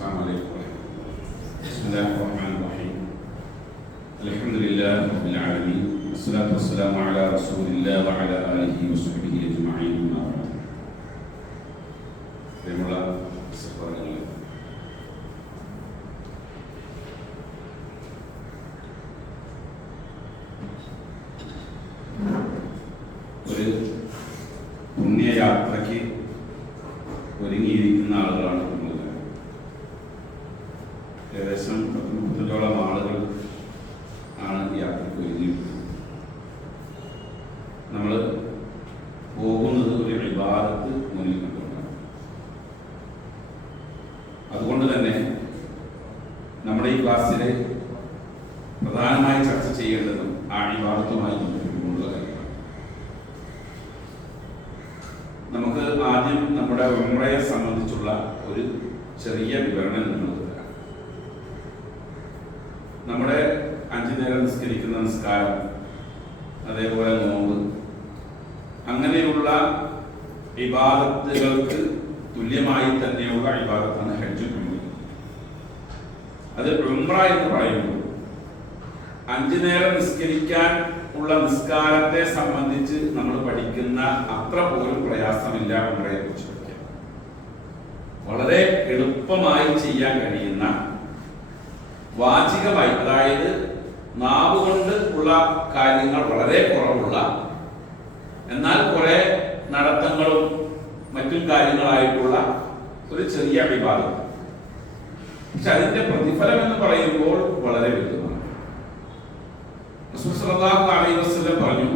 السلام عليكم ورحمة الله. بسم الله الرحمن الرحيم. الحمد لله رب العالمين والصلاة والسلام على رسول الله وعلى آله وصحبه أجمعين. പ്രിയമുള്ള സഹോദരങ്ങളെ, ഒരു പുണ്യയാത്രയ്ക്ക് ഒരുങ്ങിയിരിക്കുന്ന ആളുകളാണ് നമ്മൾ. ഏകദേശം 30-ഓളം ആളുകൾ ആണ് ഈ യാത്രയ്ക്ക് ഒരുങ്ങിയിരിക്കുന്നത്. നമ്മൾ പോകുന്നത് ഒരു ഇബാദത്ത് മുന്നിൽ കണ്ടുകൊണ്ടാണ്. അതുകൊണ്ട് തന്നെ നമ്മുടെ ഈ ക്ലാസ്സിൽ പ്രധാനമായി ചർച്ച ചെയ്യേണ്ടതും ആ ഇബാദത്തുമായി ബന്ധപ്പെട്ടുകൊണ്ടുള്ള കാര്യമാണ്. നമുക്ക് ആദ്യം നമ്മുടെ ഉംറയെ സംബന്ധിച്ചുള്ള ഒരു ചെറിയ വിവരണം നിങ്ങൾക്ക് തരാം. നമ്മുടെ 5 നേരം നിസ്കരിക്കുന്ന നിസ്കാരം, അതേപോലെ നോമ്പ്, അങ്ങനെയുള്ള ഇബാദത്തുകൾക്ക് തുല്യമായി തന്നെയുള്ള ഇബാദത്താണ് ഹജ്ജും ഉംറയും. അത് ഉംറ എന്ന് പറയുമ്പോൾ 5 നേരം നിസ്കരിക്കാൻ ഉള്ള നിസ്കാരത്തെ സംബന്ധിച്ച് നമ്മൾ പഠിക്കുന്ന അത്ര പോലും പ്രയാസമില്ല ഉംറയെ കുറിച്ച് പഠിക്കാൻ. വളരെ എളുപ്പമായി ചെയ്യാൻ കഴിയുന്ന, വാചികമായി, അതായത് നാവ് കൊണ്ട് ഉള്ള കാര്യങ്ങൾ വളരെ കുറവുള്ള, എന്നാൽ കുറെ നടത്തങ്ങളും മറ്റും കാര്യങ്ങളായിട്ടുള്ള ഒരു ചെറിയ വിഭാഗം. പക്ഷെ അതിന്റെ പ്രതിഫലം എന്ന് പറയുമ്പോൾ വളരെ വലുതാണ്. റസൂൽ സല്ലല്ലാഹു അലൈഹി വസല്ലം പറഞ്ഞു,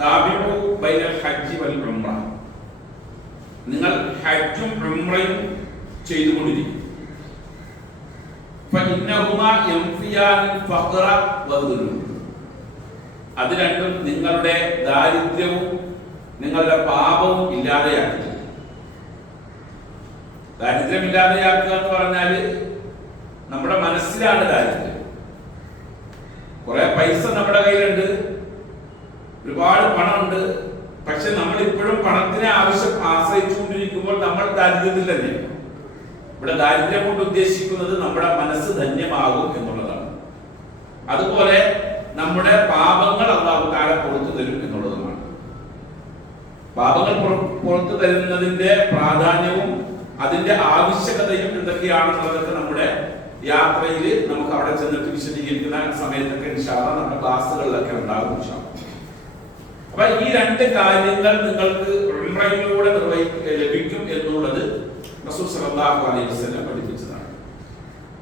താബിഉ ബൈനൽ ഹജ്ജി വൽ ഉംറ, നിങ്ങൾ ഹജ്ജും ഉംറയും ചെയ്തുകൊണ്ടിരിക്കും. ഫഇന്നഹുമാ യൻഫിയാനിൽ ഫഖറ വദുനൂബ്, അത് രണ്ടും നിങ്ങളുടെ ദാരിദ്ര്യവും നിങ്ങളുടെ പാപവും ഇല്ലാതെയാക്കുക. ദാരിദ്ര്യം ഇല്ലാതെയാക്കുക എന്ന് പറഞ്ഞാൽ നമ്മുടെ മനസ്സിലാണ് ദാരിദ്ര്യം. കുറെ പൈസ നമ്മുടെ കയ്യിലുണ്ട്, ഒരുപാട് പണമുണ്ട്, പക്ഷെ നമ്മൾ ഇപ്പോഴും പണത്തിനെ ആശ്രയിച്ചുകൊണ്ടിരിക്കുമ്പോൾ നമ്മൾ ദാരിദ്ര്യത്തിൽ തന്നെയാണ്. ഇവിടെ ദാരിദ്ര്യം കൊണ്ട് ഉദ്ദേശിക്കുന്നത് നമ്മുടെ മനസ്സ് ധന്യമാകും എന്നുള്ളതാണ്. അതുപോലെ നമ്മുടെ പാപങ്ങൾ അല്ലാഹു തആല പുറത്തു തരും എന്നുള്ളതുമാണ്. പാപങ്ങൾ പുറത്തു തരുന്നതിന്റെ പ്രാധാന്യവും അതിന്റെ ആവശ്യകതയും എന്തൊക്കെയാണെന്നുള്ളതൊക്കെ നമ്മുടെ യാത്രയിൽ നമുക്ക് അവിടെ ചെന്നിട്ട് വിശദീകരിക്കുന്ന സമയത്തൊക്കെ ഇൻഷാ അല്ലാഹ് നമ്മുടെ ക്ലാസ്സുകളിലൊക്കെ ഉണ്ടാകും. അപ്പൊ ഈ 2 കാര്യങ്ങൾ നിങ്ങൾക്ക് ഉംറയിലൂടെ ലഭിക്കും എന്നുള്ളത് റസൂൽ സല്ലല്ലാഹു അലൈഹി വസല്ലം പഠിപ്പിച്ചതാണ്.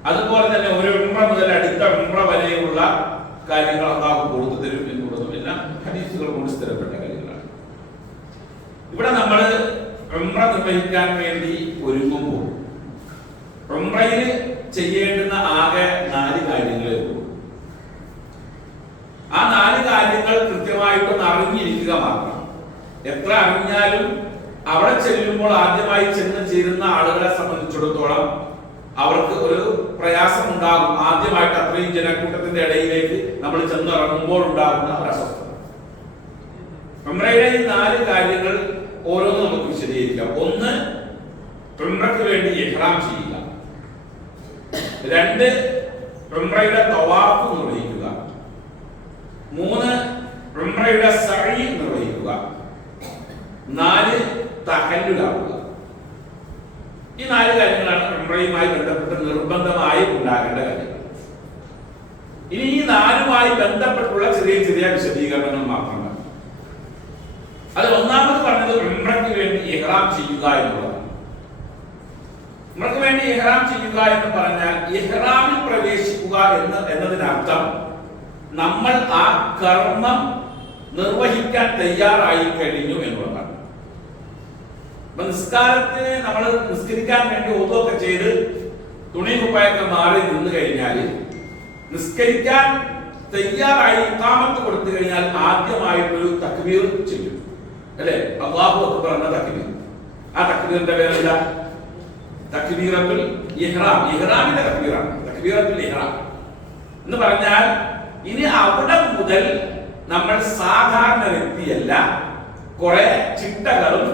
അതുപോലെ തന്നെ ഒരു ഉംറ മുതൽ അടുത്ത ഉംറ വരെയുള്ള കാര്യങ്ങൾ അല്ലാഹു കൊടുത്തു തരും എന്നുള്ളതും എല്ലാം ഹദീസുകൾ കൊണ്ട് സ്ഥിരപ്പെട്ട കാര്യങ്ങളാണ്. ഇവിടെ നമ്മൾ ഉംറ നിർവഹിക്കാൻ വേണ്ടി ഒരുങ്ങുമ്പോൾ ഉംറയിൽ ചെയ്യേണ്ടുന്ന ആകെ 4 കാര്യങ്ങളേ ഉള്ളൂ. ആ 4 കാര്യങ്ങൾ കൃത്യമായിട്ടൊന്ന് അറിഞ്ഞിരിക്കുക മാത്രം. എത്ര അറിഞ്ഞാലും അവിടെ ചെല്ലുമ്പോൾ ആദ്യമായി ചെന്ന് ചേരുന്ന ആളുകളെ സംബന്ധിച്ചിടത്തോളം അവർക്ക് ഒരു പ്രയാസം ഉണ്ടാകും. ആദ്യമായിട്ട് അത്രയും ജനക്കൂട്ടത്തിന്റെ ഇടയിലേക്ക് നമ്മൾ ചെന്നിറങ്ങുമ്പോൾ ഉണ്ടാകുന്ന ഒരു അസ്വസ്ഥത. ഉംറയുടെ ഈ 4 കാര്യങ്ങൾ ഓരോന്നും നമുക്ക് വിശദീകരിക്കാം. 1, ഉംറയ്ക്ക് വേണ്ടി ഇഹ്റാം ചെയ്യുക. 2, ഉംറയുടെ തവാഫ് നിർവഹിക്കുക. 3, ഉംറയുടെ സഅയ് നിർവഹിക്കുക. 4, തഹല്ലുലാവുക. ഈ 4 കാര്യങ്ങളാണ് ഉംറയുമായി ബന്ധപ്പെട്ട് നിർബന്ധമായി ഉണ്ടാകേണ്ട കാര്യങ്ങൾ. ഇനി ഈ 4മായി ബന്ധപ്പെട്ടുള്ള ചെറിയ ചെറിയ വിശദീകരണങ്ങൾ മാത്രമാണ്. അത് ഒന്നാമത് പറഞ്ഞത് ഉംറയ്ക്ക് വേണ്ടി ഇഹ്റാം ചെയ്യുക എന്നുള്ളതാണ്. ഉംറയ്ക്ക് വേണ്ടി ഇഹ്റാം ചെയ്യുക എന്ന് പറഞ്ഞാൽ ഇഹ്റാമിൽ പ്രവേശിക്കുക എന്നതിനർത്ഥം നമ്മൾ ആ കർമ്മം നിർവഹിക്കാൻ തയ്യാറായി കഴിഞ്ഞു എന്നുള്ളതാണ്. നിസ്കാരത്തിന് നമ്മൾ നിസ്കരിക്കാൻ വേണ്ടി ഒതൊക്കെ ചെയ്ത് തുണി കുപ്പായൊക്കെ മാറി നിന്ന് കഴിഞ്ഞാൽ നിസ്കരിക്കാൻ തയ്യാറായി ഇഖാമത്ത് കൊടുത്തു കഴിഞ്ഞാൽ ആദ്യമായിട്ടൊരു തക്ബീർ ചെയ്യും, അല്ലെ? അല്ലാഹു അക്ബർ എന്ന തക്ബീർ. ആ തക്ബീറിന്റെ പേരെന്താ? തക്ബീറത്തുൽ ഇഹ്റാം. ഇഹ്റാമിന്റെ തക്ബീറാണ് തക്ബീറത്തുൽ ഇഹ്റാം എന്ന് പറഞ്ഞാൽ ഇനി അവിടെ മുതൽ നമ്മൾ സാധാരണ വ്യക്തിയല്ല, കുറെ ചിട്ടകളും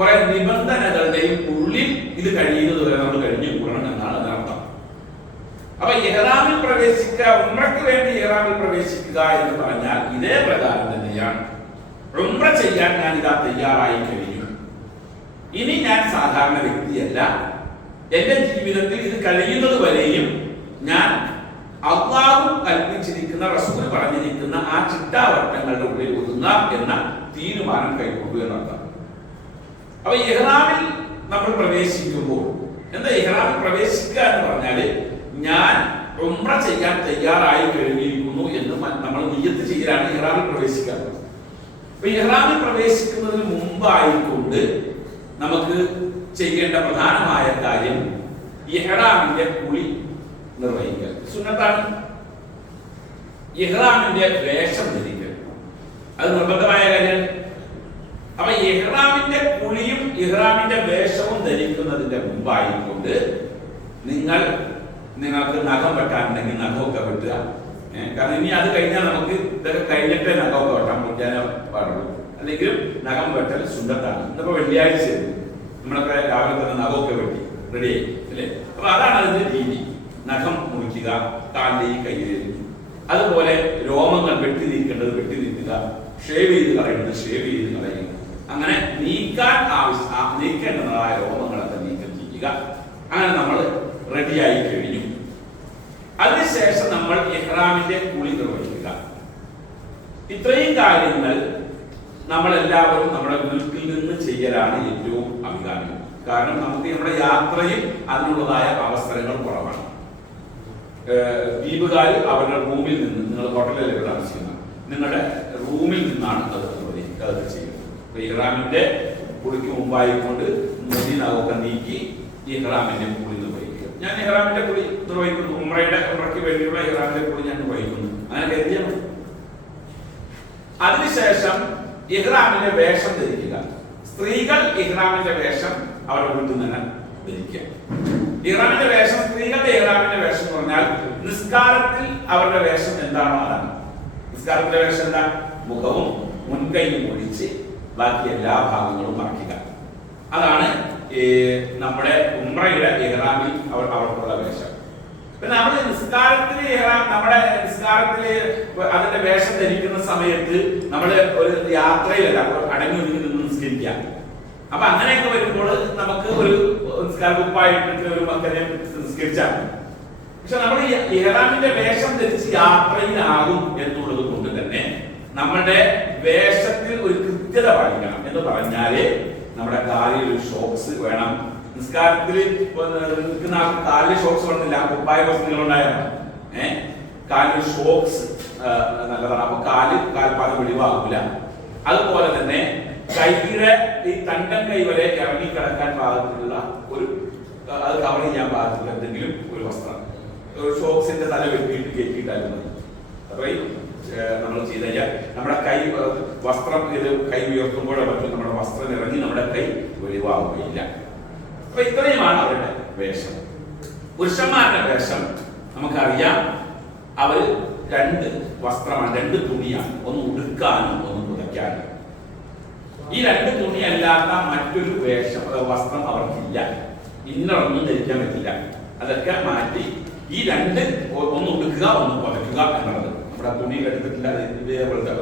കുറെ നിബന്ധനകളുടെയും ഉള്ളിൽ ഇത് കഴിയുന്നത് വരെ നമ്മൾ കഴിഞ്ഞു കൂടണം എന്നാണ് അതിനർത്ഥം. അപ്പൊ ഇഹ്റാമിൽ പ്രവേശിക്കുക, ഉംറയ്ക്ക് വേണ്ടി ഇഹ്റാമിൽ പ്രവേശിക്കുക എന്ന് പറഞ്ഞാൽ ഇതേ പ്രകാരം തന്നെയാണ്. ഉംറ ചെയ്യാൻ ഞാൻ ഇതാ തയ്യാറായി കഴിഞ്ഞു. ഇനി ഞാൻ സാധാരണ വ്യക്തിയല്ല. എന്റെ ജീവിതത്തിൽ ഇത് കഴിയുന്നത് വരെയും ഞാൻ അല്ലാഹു കൽപ്പിച്ചിരിക്കുന്ന, റസൂൽ പറഞ്ഞിരിക്കുന്ന ആ ചിട്ടാവട്ടങ്ങളുടെ ഉള്ളിൽ ഒതുങ്ങാം എന്ന തീരുമാനം കൈക്കൊണ്ടു എന്നർത്ഥം. അപ്പൊ ഇഹ്റാമിൽ നമ്മൾ പ്രവേശിക്കുമ്പോൾ എന്താ ഇഹ്റാമിൽ പ്രവേശിക്കുക എന്ന് പറഞ്ഞാല് ഞാൻ ഉംറ ചെയ്യാൻ തയ്യാറായി കഴിഞ്ഞിരിക്കുന്നു എന്ന് നമ്മൾ നിയ്യത്ത് ചെയ്യലാണ് ഇഹ്റാമിൽ പ്രവേശിക്കുക. അപ്പൊ ഇഹ്റാമിൽ പ്രവേശിക്കുന്നതിന് മുമ്പായിക്കൊണ്ട് നമുക്ക് ചെയ്യേണ്ട പ്രധാനമായ കാര്യം ഇഹ്റാമിന്റെ കുളി നിർവഹിക്കുക. സുന്നത്താണ്. ഇഹ്റാമിന്റെ വേഷം ധരിക്കുക, അത് നിർബന്ധമായ കാര്യമാണ്. അപ്പൊ ഇഹ്റാമിന്റെ കുളിയും ഇഹ്റാമിന്റെ വേഷവും ധരിക്കുന്നതിന്റെ മുമ്പായിക്കൊണ്ട് നിങ്ങൾക്ക് നഖം വെട്ടാനുണ്ടെങ്കിൽ നഖമൊക്കെ വെട്ടുക. കാരണം ഇനി അത് കഴിഞ്ഞാൽ നമുക്ക് ഇതൊക്കെ കഴിഞ്ഞിട്ടേ നഖമൊക്കെ വെട്ടാൻ പറ്റാനേ പാടുള്ളൂ. അല്ലെങ്കിൽ നഖം വെട്ടൽ സുന്നത്താണ്. ഇന്നിപ്പോ വെള്ളിയാഴ്ച നമ്മളൊക്കെ രാവിലെ തന്നെ നഖമൊക്കെ വെട്ടി റെഡിയായി അല്ലേ? അപ്പൊ അതാണ് അതിന്റെ രീതി. നഖം മുറിക്കുക, കാലിലെയും കയ്യിലേക്കും. അതുപോലെ രോമങ്ങൾ വെട്ടി നീക്കേണ്ടത് വെട്ടി നീക്കുക, ഷേവ് ചെയ്ത് കളയേണ്ടത് ഷേവ് ചെയ്ത് കളയുക. അങ്ങനെ നീക്കേണ്ടതായ രോമങ്ങളൊക്കെ നീക്കം ചെയ്യുക. അങ്ങനെ നമ്മൾ റെഡിയായി കഴിഞ്ഞു. അതിനുശേഷം നമ്മൾ ഇഹ്റാമിന്റെ കുളി നിർവഹിക്കുക. ഇത്രയും കാര്യങ്ങൾ നമ്മളെല്ലാവരും നമ്മുടെ വീട്ടിൽ നിന്ന് ചെയ്യലാണ് ഏറ്റവും അഭികാമ്യം. കാരണം നമുക്ക് നമ്മുടെ യാത്രയിൽ അതിനുള്ളതായ അവസരങ്ങൾ കുറവാണ്. ദ്വീപുകാർ അവരുടെ റൂമിൽ നിന്ന്, നിങ്ങൾ ഹോട്ടലിലൊക്കെ താമസിക്കുന്നത്, നിങ്ങളുടെ റൂമിൽ നിന്നാണ് അത് ചെയ്യുന്നത്. ഇഹ്റാമിന്റെ കുളിക്ക് മുമ്പായിക്കൊണ്ട് മുടിനൊക്കെ നീക്കി ഇഹ്റാമിന്റെ കുളി നിർവഹിക്കുക. ഞാൻ ഇഹ്റാമിന്റെ കുളി നിർവഹിക്കുന്നു, ഉംറയ്ക്ക് വേണ്ടിയുള്ള ഇഹ്റാമിന്റെ കുളി ഞാൻ നിർവഹിക്കുന്നു. അങ്ങനെ കരുതിയാണ്. അതിനുശേഷം ഇഹ്റാമിന്റെ വേഷം ധരിക്കുക. സ്ത്രീകൾ ഇഹ്റാമിന്റെ വേഷം അവരുടെ വീട്ടിൽ നിന്ന് ധരിക്കുക. ഇഹ്റാമിന്റെ വേഷം, സ്ത്രീകളുടെ ഇഹ്റാമിന്റെ വേഷം എന്ന് പറഞ്ഞാൽ നിസ്കാരത്തിൽ അവരുടെ വേഷം എന്താണോ അതാണ്. നിസ്കാരത്തിന്റെ വേഷം എന്താ? മുഖവും മുൻകൈയും ഒഴിച്ച് ബാക്കി എല്ലാ ഭാഗങ്ങളും മറക്കുക. അതാണ് നമ്മുടെ ഉംറയുടെ ഇഹ്റാമിൽ അവർക്കുള്ള വേഷം. പിന്നെ നമ്മൾ നമ്മുടെ നിസ്കാരത്തില് അതിന്റെ വേഷം ധരിക്കുന്ന സമയത്ത് നമ്മൾ ഒരു യാത്രയിലല്ല, അടങ്ങി ഒതുങ്ങി നിന്ന് നിസ്കരിക്കുക. അപ്പൊ അങ്ങനെയൊക്കെ വരുമ്പോൾ നമുക്ക് ഒരു നിസ്കാര കുപ്പായിട്ടിട്ട് ഒരു മക്കനെ നിസ്കരിച്ചാൽ, പക്ഷെ നമ്മൾ ഇഹ്റാമിന്റെ വേഷം ധരിച്ച് യാത്രയിലാകും എന്നുള്ളത് കൊണ്ട് തന്നെ നമ്മളുടെ വേഷത്തിൽ ഒരു കൃത്യത പാലിക്കണം. എന്ന് പറഞ്ഞാല് നമ്മുടെ കാലിൽ ഒരു ഷോക്സ് വേണം. നിസ്കാരത്തിൽ നിൽക്കുന്ന കാലിൽ ഷോക്സ് വേണമെന്നില്ല, കുപ്പായ വസ്തുക്കളുണ്ടായാൽ കാലിൽ ഷോക്സ് നല്ലതാണ്. അപ്പൊ കാൽപാദം വെളിവാകില്ല. അതുപോലെ തന്നെ കൈയുടെ ഈ തണ്ടൻ കൈ വരെ ഇറങ്ങിക്കിടക്കാൻ പാകത്തിലുള്ള ഒരു, അത് കവർ ചെയ്യാൻ പാകത്തിലുള്ള എന്തെങ്കിലും ഒരു വസ്ത്രം, ഒരു ഷോക്സിന്റെ തല വെട്ടിയിട്ട് കയറ്റിയിട്ടാലും മതി. അത്രയും നമ്മൾ ചെയ്ത് കഴിഞ്ഞാൽ നമ്മുടെ കൈ വസ്ത്രം കൈ ഉയർത്തുമ്പോഴോ മറ്റും നമ്മുടെ വസ്ത്രം ഇറങ്ങി നമ്മുടെ കൈ വെളിവാകുകയില്ല. അപ്പൊ ഇത്രയുമാണ് അവരുടെ വേഷം. പുരുഷന്മാരുടെ വേഷം നമുക്കറിയാം, അവര് രണ്ട് വസ്ത്രമാണ്, രണ്ട് തുണിയാണ്, ഒന്ന് ഉടുക്കാനും ഒന്ന് പുതയ്ക്കാനും. ഈ രണ്ട് തുണി അല്ലാത്ത മറ്റൊരു വസ്ത്രം അവർക്കില്ല. ഇന്നൊന്നും ധരിക്കാൻ പറ്റില്ല. അതൊക്കെ മാറ്റി ഈ രണ്ട്, ഒന്ന് ഉടുക്കുക ഒന്ന് പുതയ്ക്കുക എന്നുള്ളത് നമ്മുടെ തുണിയിൽ എടുത്തിട്ടില്ല. ഇതേപോലത്തെ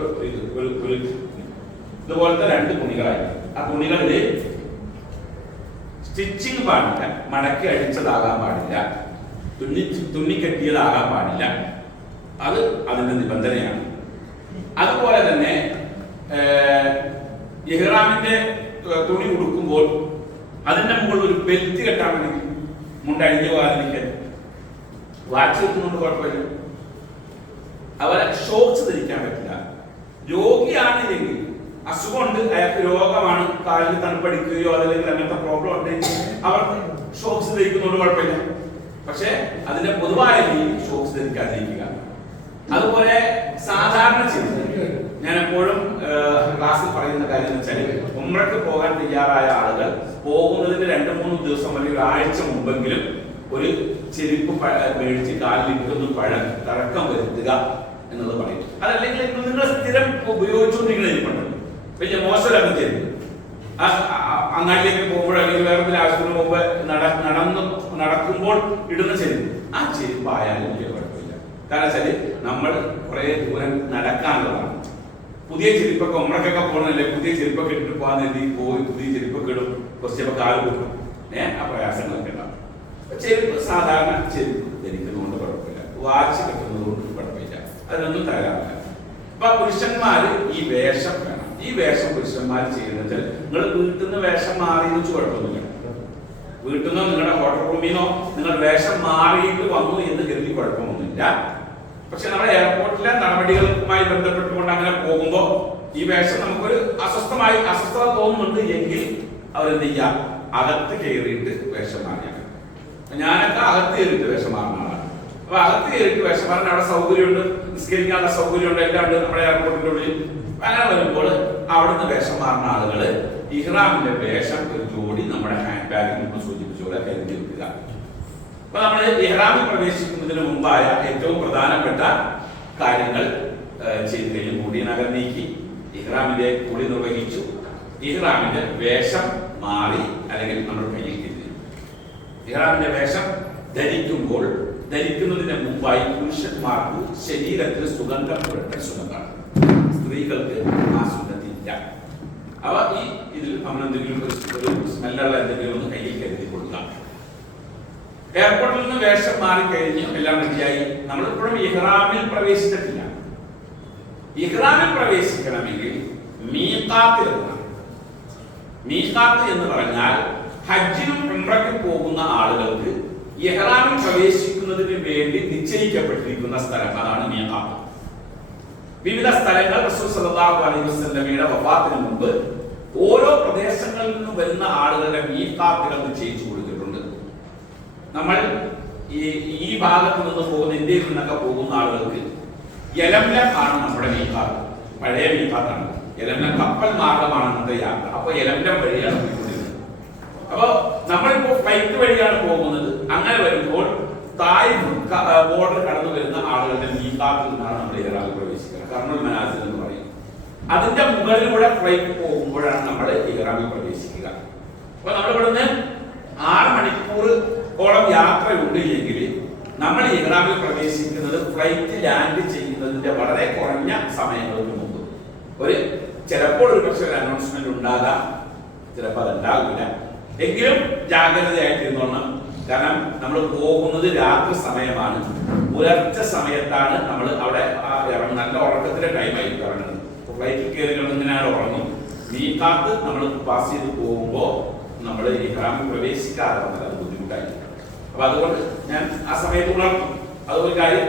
ഇതുപോലത്തെ രണ്ട് തുണികളായി. ആ തുണികളിൽ സ്റ്റിച്ചിങ് പാടില്ല, മടക്കി അടിച്ചതാകാൻ പാടില്ല, തുന്നിക്കെട്ടിയതാകാൻ പാടില്ല. അത് അതിന്റെ നിബന്ധനയാണ്. അതുപോലെ തന്നെ ഇഹ്റാമിന്റെ തുണി ഉടുക്കുമ്പോൾ അതിന്റെ മുകളിൽ ഒരു ബെൽറ്റ് കെട്ടാൻ വേണ്ടി, മുണ്ടഴിഞ്ഞു പോകാതിരിക്കാൻ. വാച്ച് വെക്കുന്നുണ്ട് കുഴപ്പമില്ല. അവരെ ഷോക്സ് ധരിക്കാൻ പറ്റില്ല. രോഗിയാണെങ്കിൽ, അസുഖമുണ്ട്, അയാൾക്ക് രോഗമാണ്, കാലിൽ തണുപ്പടിക്കുകയോ അതല്ലെങ്കിൽ അങ്ങനത്തെ പ്രോബ്ലം ഉണ്ടെങ്കിൽ അവർക്ക് ഷോക്സ് ധരിക്കുന്നതുകൊണ്ട് കുഴപ്പമില്ല. പക്ഷെ അതിന്റെ പൊതുവായ രീതിയിൽ ഷോക്സ് ധരിക്കാതിരിക്കുക. അതുപോലെ സാധാരണ ചെയ്തത് ഞാൻ എപ്പോഴും ക്ലാസ്സിൽ പറയുന്ന കാര്യം എന്ന് വെച്ചാൽ, ഉംറയ്ക്ക് പോകാൻ തയ്യാറായ ആളുകൾ പോകുന്നതിന് 2-3 ദിവസം അല്ലെങ്കിൽ ഒരാഴ്ച മുമ്പെങ്കിലും ഒരു ചെരുപ്പ് മേടിച്ച് കാലിലിട്ടൊന്ന് തറക്കം വരുത്തുക എന്നത് പറയും. അതല്ലെങ്കിൽ നിങ്ങൾ സ്ഥിരം ഉപയോഗിച്ചുകൊണ്ടിരിക്കുന്ന ഇരിപ്പുണ്ട്, വലിയ മോശമൊക്കെ ചെരുപ്പ്, അങ്ങാടിയിലേക്ക് പോകുമ്പോൾ അല്ലെങ്കിൽ വേറെ ആവശ്യത്തിന് പോകുമ്പോൾ നടക്കുമ്പോൾ ഇടുന്ന ചെരുപ്പ്, ആ ചെരുപ്പായാലും വലിയ കുഴപ്പമില്ല. കാരണം വെച്ചാല് നമ്മൾ കുറെ ദൂരം നടക്കാനുള്ളതാണ്. പുതിയ ചെരുപ്പൊക്കെ ഉമ്രക്കൊക്കെ പോകണല്ലേ, പുതിയ ചെരുപ്പൊക്കെ ഇട്ടിട്ട് പോകാൻ വേണ്ടി പോയി പുതിയ ചെരുപ്പൊക്കെ ഇടും, കുറച്ചപ്പോ കാല് കിട്ടും, ആ പ്രയാസങ്ങളൊക്കെ ഉണ്ടാവും. ചെരുപ്പ് സാധാരണ ചെരുപ്പ് ധരിക്കുന്നതുകൊണ്ട് കുഴപ്പമില്ല, വാച്ച് കെട്ടുന്നത് കൊണ്ട് കുഴപ്പമില്ല, അതിനൊന്നും തകരാറില്ല. അപ്പൊ പുരുഷന്മാര് ഈ വേഷം വേണം. ഈ വേഷം പുരുഷന്മാർ ചെയ്യുന്നത് നിങ്ങൾ വീട്ടിൽ നിന്ന് വേഷം മാറി വെച്ച് കുഴപ്പമൊന്നുമില്ല. വീട്ടിൽ നിന്നോ നിങ്ങളുടെ ഹോട്ടൽ റൂമിൽ നിന്നോ നിങ്ങളുടെ വേഷം മാറിയിട്ട് വന്നു എന്ന് കരുതി കുഴപ്പമൊന്നുമില്ല. പക്ഷെ നമ്മുടെ എയർപോർട്ടിലെ നടപടികളുമായി ബന്ധപ്പെട്ടുകൊണ്ട് അങ്ങനെ പോകുമ്പോൾ ഈ വേഷം നമുക്കൊരു അസ്വസ്ഥത തോന്നുന്നുണ്ട് എങ്കിൽ അവരെന്ത് ചെയ്യാം, അകത്ത് കയറിയിട്ട് വേഷം മാറിയാണ്. ഞാനൊക്കെ അകത്ത് കയറിയിട്ട് വേഷം മാറുന്ന ആളാണ്. അപ്പൊ അകത്ത് കയറിയിട്ട് വേഷം മാറാൻ അവിടെ സൗകര്യമുണ്ട്, നിസ്കരിക്കാനുള്ള സൗകര്യമുണ്ട്, എല്ലാം ഉണ്ട് നമ്മുടെ എയർപോർട്ടിന്റെ ഉള്ളിൽ. അങ്ങനെ വരുമ്പോൾ അവിടുന്ന് വേഷം മാറുന്ന ആളുകള് ഇഹ്റാമിന്റെ വേഷം ഒരു ജോഡി നമ്മുടെ ഹാൻഡ് ബാഗിൽ മുമ്പ് സൂചിപ്പിച്ച പോലെ കരുതി വെക്കുക. അപ്പൊ നമ്മൾ ഇഹ്റാമിൽ പ്രവേശിക്കുന്നതിന് മുമ്പായ ഏറ്റവും പ്രധാനപ്പെട്ട കാര്യങ്ങൾ ചെയ്തു കഴിഞ്ഞു. മുടി നഖം നീക്കി ഇഹ്റാമിന്റെ കുളി നിർവഹിച്ചു, ഇഹ്റാമിന്റെ വേഷം മാറി അല്ലെങ്കിൽ നമ്മൾ കയ്യിൽ കരുതി. ഇഹ്റാമിന്റെ വേഷം ധരിക്കുന്നതിന് മുമ്പായി പുരുഷന്മാർക്ക് ശരീരത്തിൽ സുഗന്ധം പുരട്ടാൻ സുഗന്ധമാണ്, സ്ത്രീകൾക്ക് ആ സുഗന്ധമില്ല. അവ ഇതിൽ നമ്മൾ എന്തെങ്കിലും ഒരു സ്മെല്ലുള്ള എന്തെങ്കിലും ഒന്ന് കയ്യിൽ കരുതി കൊടുക്കാം. എയർപോർട്ടിൽ നിന്ന് വേഷം മാറിക്കഴിഞ്ഞ് എല്ലാം റെഡിയായി. നമ്മളിപ്പോഴും ഇഹ്റാമിൽ പ്രവേശിച്ചിട്ടില്ല. ഇഹ്റാമിൽ പ്രവേശിക്കണമെങ്കിൽ മീഖാത്തിലെത്തണം. മീഖാത്ത് എന്ന് പറഞ്ഞാൽ ഹജ്ജിനും ഉംറയ്ക്കും പോകുന്ന ആളുകൾക്ക് ഇഹ്റാമിൽ പ്രവേശിക്കുന്നതിന് വേണ്ടി നിശ്ചയിക്കപ്പെട്ടിരിക്കുന്ന സ്ഥലം, അതാണ് മീഖാത്ത്. വിവിധ സ്ഥലങ്ങൾ റസൂൽ സല്ലല്ലാഹു അലൈഹി വസല്ലമയുടെ വഫാത്തിന് മുമ്പ് ഓരോ പ്രദേശങ്ങളിൽ നിന്നും വരുന്ന ആളുകളുടെ മീഖാത്തുകൾ നിശ്ചയിച്ചു കൊടുത്തിട്ടുണ്ട്. നമ്മൾ ഈ ഭാഗത്ത് നിന്ന് പോകുന്ന ഇന്ത്യയിൽ നിന്നൊക്കെ പോകുന്ന ആളുകൾക്ക് യലംലം ആണ് നമ്മുടെ മീഖാത്ത്, പഴയ മീഖാത്താണ്. യലംലം കപ്പൽ മാർഗമാണ് അന്നത്തെ യാത്ര. അപ്പൊ യലംലം വഴിയാണ് പോയിക്കൊണ്ടിരുന്നത്. അപ്പൊ നമ്മളിപ്പോ ഫ്ലൈറ്റ് വഴിയാണ് പോകുന്നത്. അങ്ങനെ വരുമ്പോൾ തായിഫ് ബോർഡർ കടന്നു വരുന്ന ആളുകളുടെ മീഖാത്തിൽ നിന്നാണ് നമ്മൾ ഇഹ്റാമിൽ പ്രവേശിക്കുക. കർണുൽ മനാസിൽ എന്ന് പറയും. അതിന്റെ മുകളിലൂടെ ഫ്ലൈറ്റ് പോകുമ്പോഴാണ് നമ്മൾ ഇഹ്റാമിൽ പ്രവേശിക്കുക. അപ്പൊ നമ്മൾ ഇവിടുന്ന് 6 മണിക്കൂറോളം യാത്രയുണ്ട് എങ്കിൽ നമ്മൾ ഇഹ്റാമിൽ പ്രവേശിക്കുന്നത് ഫ്ലൈറ്റ് ലാൻഡ് ചെയ്യുന്നതിന്റെ വളരെ കുറഞ്ഞ സമയങ്ങൾക്ക് മുമ്പ്. ചിലപ്പോൾ ഒരു പക്ഷേ ഒരു അനൗൺസ്മെന്റ് ഉണ്ടാകാം, ചിലപ്പോൾ അതുണ്ടാകില്ല. എങ്കിലും ജാഗ്രതയായിട്ടിരുന്നോണം. കാരണം നമ്മൾ പോകുന്നത് രാത്രി സമയമാണ്, പുലർച്ചെ സമയത്താണ് നമ്മൾ അവിടെ നല്ല ഉറക്കത്തിന്റെ ടൈമായിരിക്കും ഇറങ്ങുന്നത്. ഫ്ലൈറ്റിൽ കയറി കിടന്നിങ്ങനെയാണ് ഉറങ്ങും. മീഖാത്ത് നമ്മൾ പാസ് ചെയ്ത് പോകുമ്പോൾ നമ്മൾ ഇഹ്റാമിൽ പ്രവേശിക്കാതെ വന്നത് അത് ബുദ്ധിമുട്ടായി. അപ്പൊ അതുകൊണ്ട് ഞാൻ ആ സമയത്ത് ഉണർത്തും. അതൊരു കാര്യം,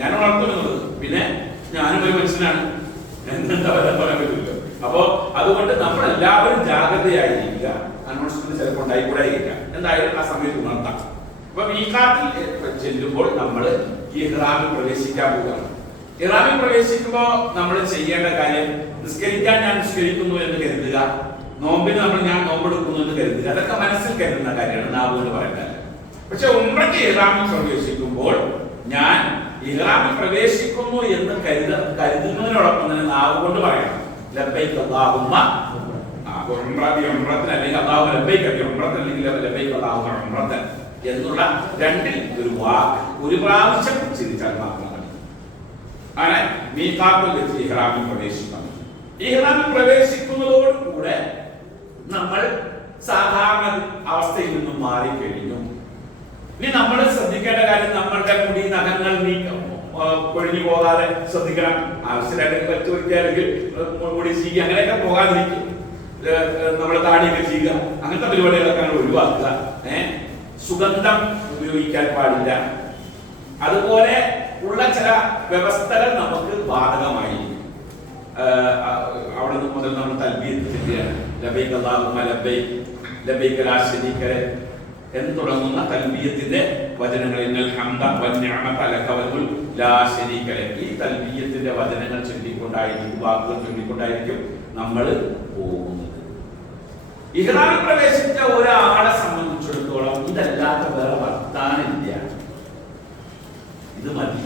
ഞാൻ ഉണർത്തുന്നത്. പിന്നെ ഞാനും ഒരു മനുഷ്യനാണ്, എന്താ പറയാൻ പറ്റില്ല. അപ്പോ അതുകൊണ്ട് നമ്മൾ എല്ലാവരും ജാഗ്രതയായിരിക്കുക. അനൗൺസ്മെന്റ് ചിലപ്പോൾ ഉണ്ടായിക്കൂടായിരിക്കാം, എന്തായാലും ആ സമയത്ത് ഉണർത്താം. അപ്പൊ മീഖാത്തിൽ ചെല്ലുമ്പോൾ നമ്മൾ ഇഹ്റാമിൽ പ്രവേശിക്കാൻ പോവുകയാണ്. ഇഹ്റാമിൽ പ്രവേശിക്കുമ്പോൾ നമ്മൾ ചെയ്യേണ്ട കാര്യം, നിസ്കരിക്കാൻ ഞാൻ നിസ്കരിക്കുന്നു എന്ന് കരുതുക, നോമ്പിന് ഞാൻ നോമ്പെടുക്കുന്നു എന്ന് കരുതുക. അതൊക്കെ മനസ്സിൽ കരുതുന്ന കാര്യമാണ്, നാവുകൊണ്ട് പറയേണ്ടത്. പക്ഷെ ഉംറയ്ക്ക് ഇഹ്റാമിൽ പ്രവേശിക്കുമ്പോൾ ഞാൻ ഇഹ്റാമിൽ പ്രവേശിക്കുന്നു എന്ന് കരുതുന്നതിനോടൊപ്പം തന്നെ നാവ് കൊണ്ട് പറയണം, ലബ്ബൈക അല്ലാഹുമ്മ എന്നുള്ള രണ്ടിൽ ഒരു വാക്ക് ഒരു പ്രാവശ്യം ചിന്തിച്ചാൽ മാത്രമാണ് അങ്ങനെ മീഖാത്തിൽ വെച്ച് ഇഹ്റാമിൽ പ്രവേശിക്കണം. ഇഹ്റാമിൽ പ്രവേശിക്കുന്നതോടുകൂടെ നമ്മൾ സാധാരണ അവസ്ഥയിൽ നിന്നും മാറിക്കഴിഞ്ഞു. ഇനി നമ്മൾ ശ്രദ്ധിക്കേണ്ട കാര്യം, നമ്മളുടെ മുടി നഖങ്ങൾ കൊഴിഞ്ഞു പോകാതെ ശ്രദ്ധിക്കണം. ആവശ്യമായിട്ട് വെച്ച് വയ്ക്കുകയാണെങ്കിൽ മുടി ചീകി അങ്ങനെയൊക്കെ പോകാതിരിക്കും. നമ്മൾ താടിയൊക്കെ ചെയ്യുക, അങ്ങനത്തെ പരിപാടികളൊക്കെ ഒഴിവാക്കുക. സുഗന്ധം ഉപയോഗിക്കാൻ പാടില്ല. അതുപോലെ ഉള്ള ചില വ്യവസ്ഥകൾ നമുക്ക് ബാധകമായിരിക്കും. അവിടെ മുതൽ നമ്മൾ തൽബീയത്ത് ചൊല്ലുകയാണ്, ലബൈക അല്ലാഹുമ്മ ലബൈക ലബൈക ലാ ശരീക ലക എന്ന് തുടങ്ങുന്ന തൽബിയത്തിന്റെ വചനങ്ങൾ, ഇന്നൽ ഹംദ വന്നിഅമത ലക വൽ ലാ ശരീക ലക. ഈ തൽബിയത്തിന്റെ വചനങ്ങൾ ചൊല്ലിക്കൊണ്ടായിരിക്കും, വാക്കുകൾ ചൊല്ലിക്കൊണ്ടായിരിക്കും നമ്മൾ പോകുന്നത്. ഇഹ്റാമിൽ പ്രവേശിച്ച ഒരാളെ സംബന്ധിച്ചിടത്തോളം ഇതല്ലാത്ത വേറെ വർത്താനില്ല, ഇത് മതി.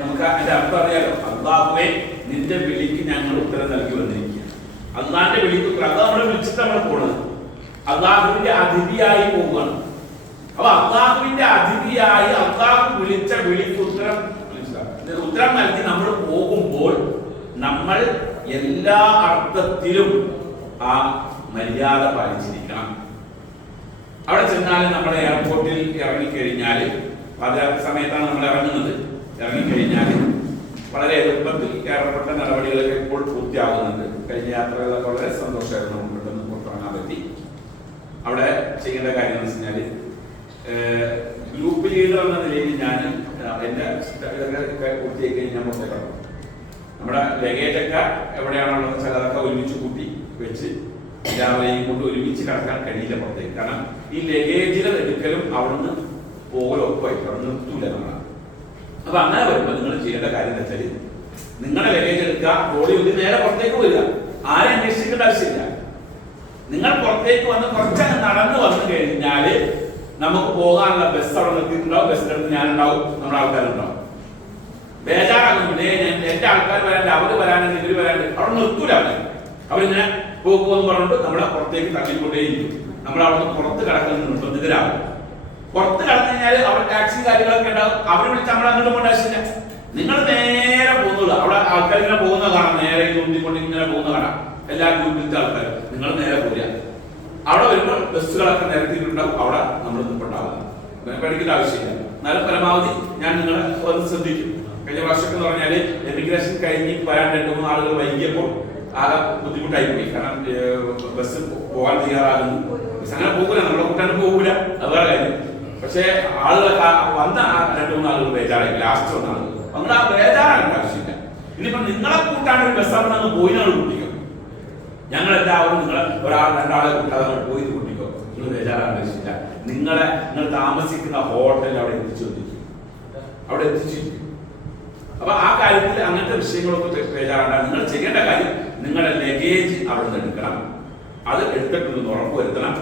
നമുക്ക് അതിന്റെ അർത്ഥം അറിയാലോ, അല്ലാഹുവേ നിന്റെ വിളിക്ക് ഞങ്ങൾ ഉത്തരം നൽകി വന്നിരിക്കുക. അള്ളാന്റെ വിളിക്കുത്തരം, അത് നമ്മളെ വിളിച്ചിട്ട് നമ്മൾ പോണത്, അള്ളാഹുവിന്റെ അതിഥിയായി പോവുകയാണ്. അപ്പൊ അള്ളാഹുവിന്റെ അതിഥിയായി അള്ളാഹു വിളിച്ച വിളിക്കുത്തരം ഉത്തരം നൽകി നമ്മൾ പോകുമ്പോൾ നമ്മൾ എല്ലാ അർത്ഥത്തിലും ആ മര്യാദ പാലിച്ചിരിക്കണം. അവിടെ ചെന്നാലും നമ്മൾ എയർപോർട്ടിൽ ഇറങ്ങിക്കഴിഞ്ഞാൽ, പാതിരാത്രി സമയത്താണ് നമ്മൾ ഇറങ്ങുന്നത്, ഇറങ്ങിക്കഴിഞ്ഞാൽ വളരെ എളുപ്പത്തിൽ എയർപോർട്ട് നടപടികളൊക്കെ ഇപ്പോൾ പൂർത്തിയാകുന്നുണ്ട്. കഴിഞ്ഞ യാത്രകളൊക്കെ വളരെ സന്തോഷമായിരുന്നു, നമുക്ക് പെട്ടെന്ന് പുറത്തിറങ്ങാൻ പറ്റി. അവിടെ ചെയ്യേണ്ട കാര്യം എന്ന് വെച്ചാൽ ഗ്രൂപ്പ് ലീഡർ എന്ന നിലയിൽ ഞാൻ എൻ്റെ ഇതൊക്കെ പൂർത്തിയാക്കി കഴിഞ്ഞാൽ പുറത്തേക്കാണ്. നമ്മുടെ ലഗേജൊക്കെ എവിടെയാണുള്ളത് വെച്ചാൽ അതൊക്കെ ഒരുമിച്ച് കൂട്ടി വെച്ച് എല്ലാവരെയും കൊണ്ട് ഒരുമിച്ച് കിടക്കാൻ കഴിയില്ല പുറത്തേക്ക്. കാരണം ഈ ലഗേജിലെ എടുക്കലും അവിടുന്ന് പോകലും ഒപ്പമായിട്ട് അവിടെ നിർത്തൂല നമ്മളാണ്. അപ്പൊ അങ്ങനെ വരുമ്പോൾ നിങ്ങൾ ചെയ്യേണ്ട കാര്യം എന്ന് വെച്ചാൽ നിങ്ങളുടെ ലഗേജ് എടുക്കുക, ട്രോളി ഒന്ന് നേരെ പുറത്തേക്ക് വരിക, ആരെ അന്വേഷിക്കേണ്ട ആവശ്യമില്ല. നിങ്ങൾ പുറത്തേക്ക് വന്ന് കുറച്ചങ്ങ് നടന്നു വന്നു കഴിഞ്ഞാൽ നമുക്ക് പോകാനുള്ള ബസ് അവിടെ നിർത്തിയിട്ടുണ്ടാവും, ബസ്സിന്റെ അടുത്ത് ഞാനുണ്ടാവും, നമ്മുടെ ആൾക്കാരുണ്ടാവും. ബേജാറാകുന്നില്ലേ, എന്റെ ആൾക്കാർ വരാണ്ട്, അവര് വരാനുണ്ട്, ഇവര് വരാണ്ട്, അവിടെ നിർത്തൂല. അവരിങ്ങനെ പോകുമെന്ന് പറഞ്ഞിട്ട് നമ്മളെ പുറത്തേക്ക് തള്ളിക്കൊണ്ടേയിരിക്കും. നമ്മൾ അവിടെ പുറത്ത് കിടക്കുന്ന നിർബന്ധിതരാകും. പുറത്ത് കടന്നു കഴിഞ്ഞാൽ അവിടെ ടാക്സി കാര്യങ്ങളൊക്കെ ഉണ്ടാവും, അവർ വിളിച്ച് നമ്മൾ അങ്ങോട്ട് പോകേണ്ട ആവശ്യമില്ല. നിങ്ങൾ നേരെ പോകുന്നത്, അവിടെ ആൾക്കാർ ഇങ്ങനെ പോകുന്ന കാണാം, നേരെ കൊണ്ട് ഇങ്ങനെ പോകുന്ന കാണാം, എല്ലാ ഗ്രൂപ്പിലത്തെ ആൾക്കാർ. നിങ്ങൾ നേരെ പോരുക. അവിടെ വരുമ്പോൾ ബസ്സുകളൊക്കെ നിരത്തിയിട്ടുണ്ടാവും, അവിടെ നമ്മൾ നിൽപ്പുണ്ടാവുക. പഠിക്കേണ്ട ആവശ്യമില്ല. എന്നാലും പരമാവധി ഞാൻ നിങ്ങളെ ഒന്ന് ശ്രദ്ധിക്കും. കഴിഞ്ഞ വർഷമൊക്കെ എന്ന് പറഞ്ഞാൽ എമിഗ്രേഷൻ കഴിഞ്ഞ് വരാൻ 2-3 ആളുകൾ വൈകിയപ്പോൾ ആകെ ബുദ്ധിമുട്ടായി പോയി. കാരണം ബസ് പോകാൻ തയ്യാറാകുന്നു, ബസ് അങ്ങനെ പോകൂല, നമ്മളെ കൂട്ടാണ്ട് പോകൂല, അത് വേറെ കാര്യം. പക്ഷെ ആളുകളൊക്കെ വന്ന 2-3 ആളുകൾ ബേജാറായി, ലാസ്റ്റ് വന്ന ആളുകൾ. നിങ്ങൾ ആ ബേജാറാകേണ്ട ആവശ്യമില്ല. ഇനിയിപ്പോ നിങ്ങളെ കൂട്ടാണ്ട് ഒരു ബസ് അവിടെ പോയി നാൾ കൂട്ടിക്കോ. ഞങ്ങളെല്ലാവരും നിങ്ങളെ ഒരാൾ 2 ആളെ കൂട്ടാതെ പോയി കൂട്ടിക്കോ. നിങ്ങൾ ബേജാറാകേണ്ട ആവശ്യമില്ല. നിങ്ങൾ താമസിക്കുന്ന ഹോട്ടലിൽ അവിടെ എത്തിച്ചിരിക്കും, അവിടെ എത്തിച്ചിരിക്കും. അപ്പൊ ആ കാര്യത്തിൽ അങ്ങനത്തെ വിഷയങ്ങളൊക്കെ ബേജാറാണ്ട. നിങ്ങൾ ചെയ്യേണ്ട കാര്യം നിങ്ങളുടെ ലഗേജ് അവിടെ നിന്ന് എടുക്കണം, അത് എടുത്തിട്ടുണ്ടെന്ന് ഉറപ്പുവരുത്തണം.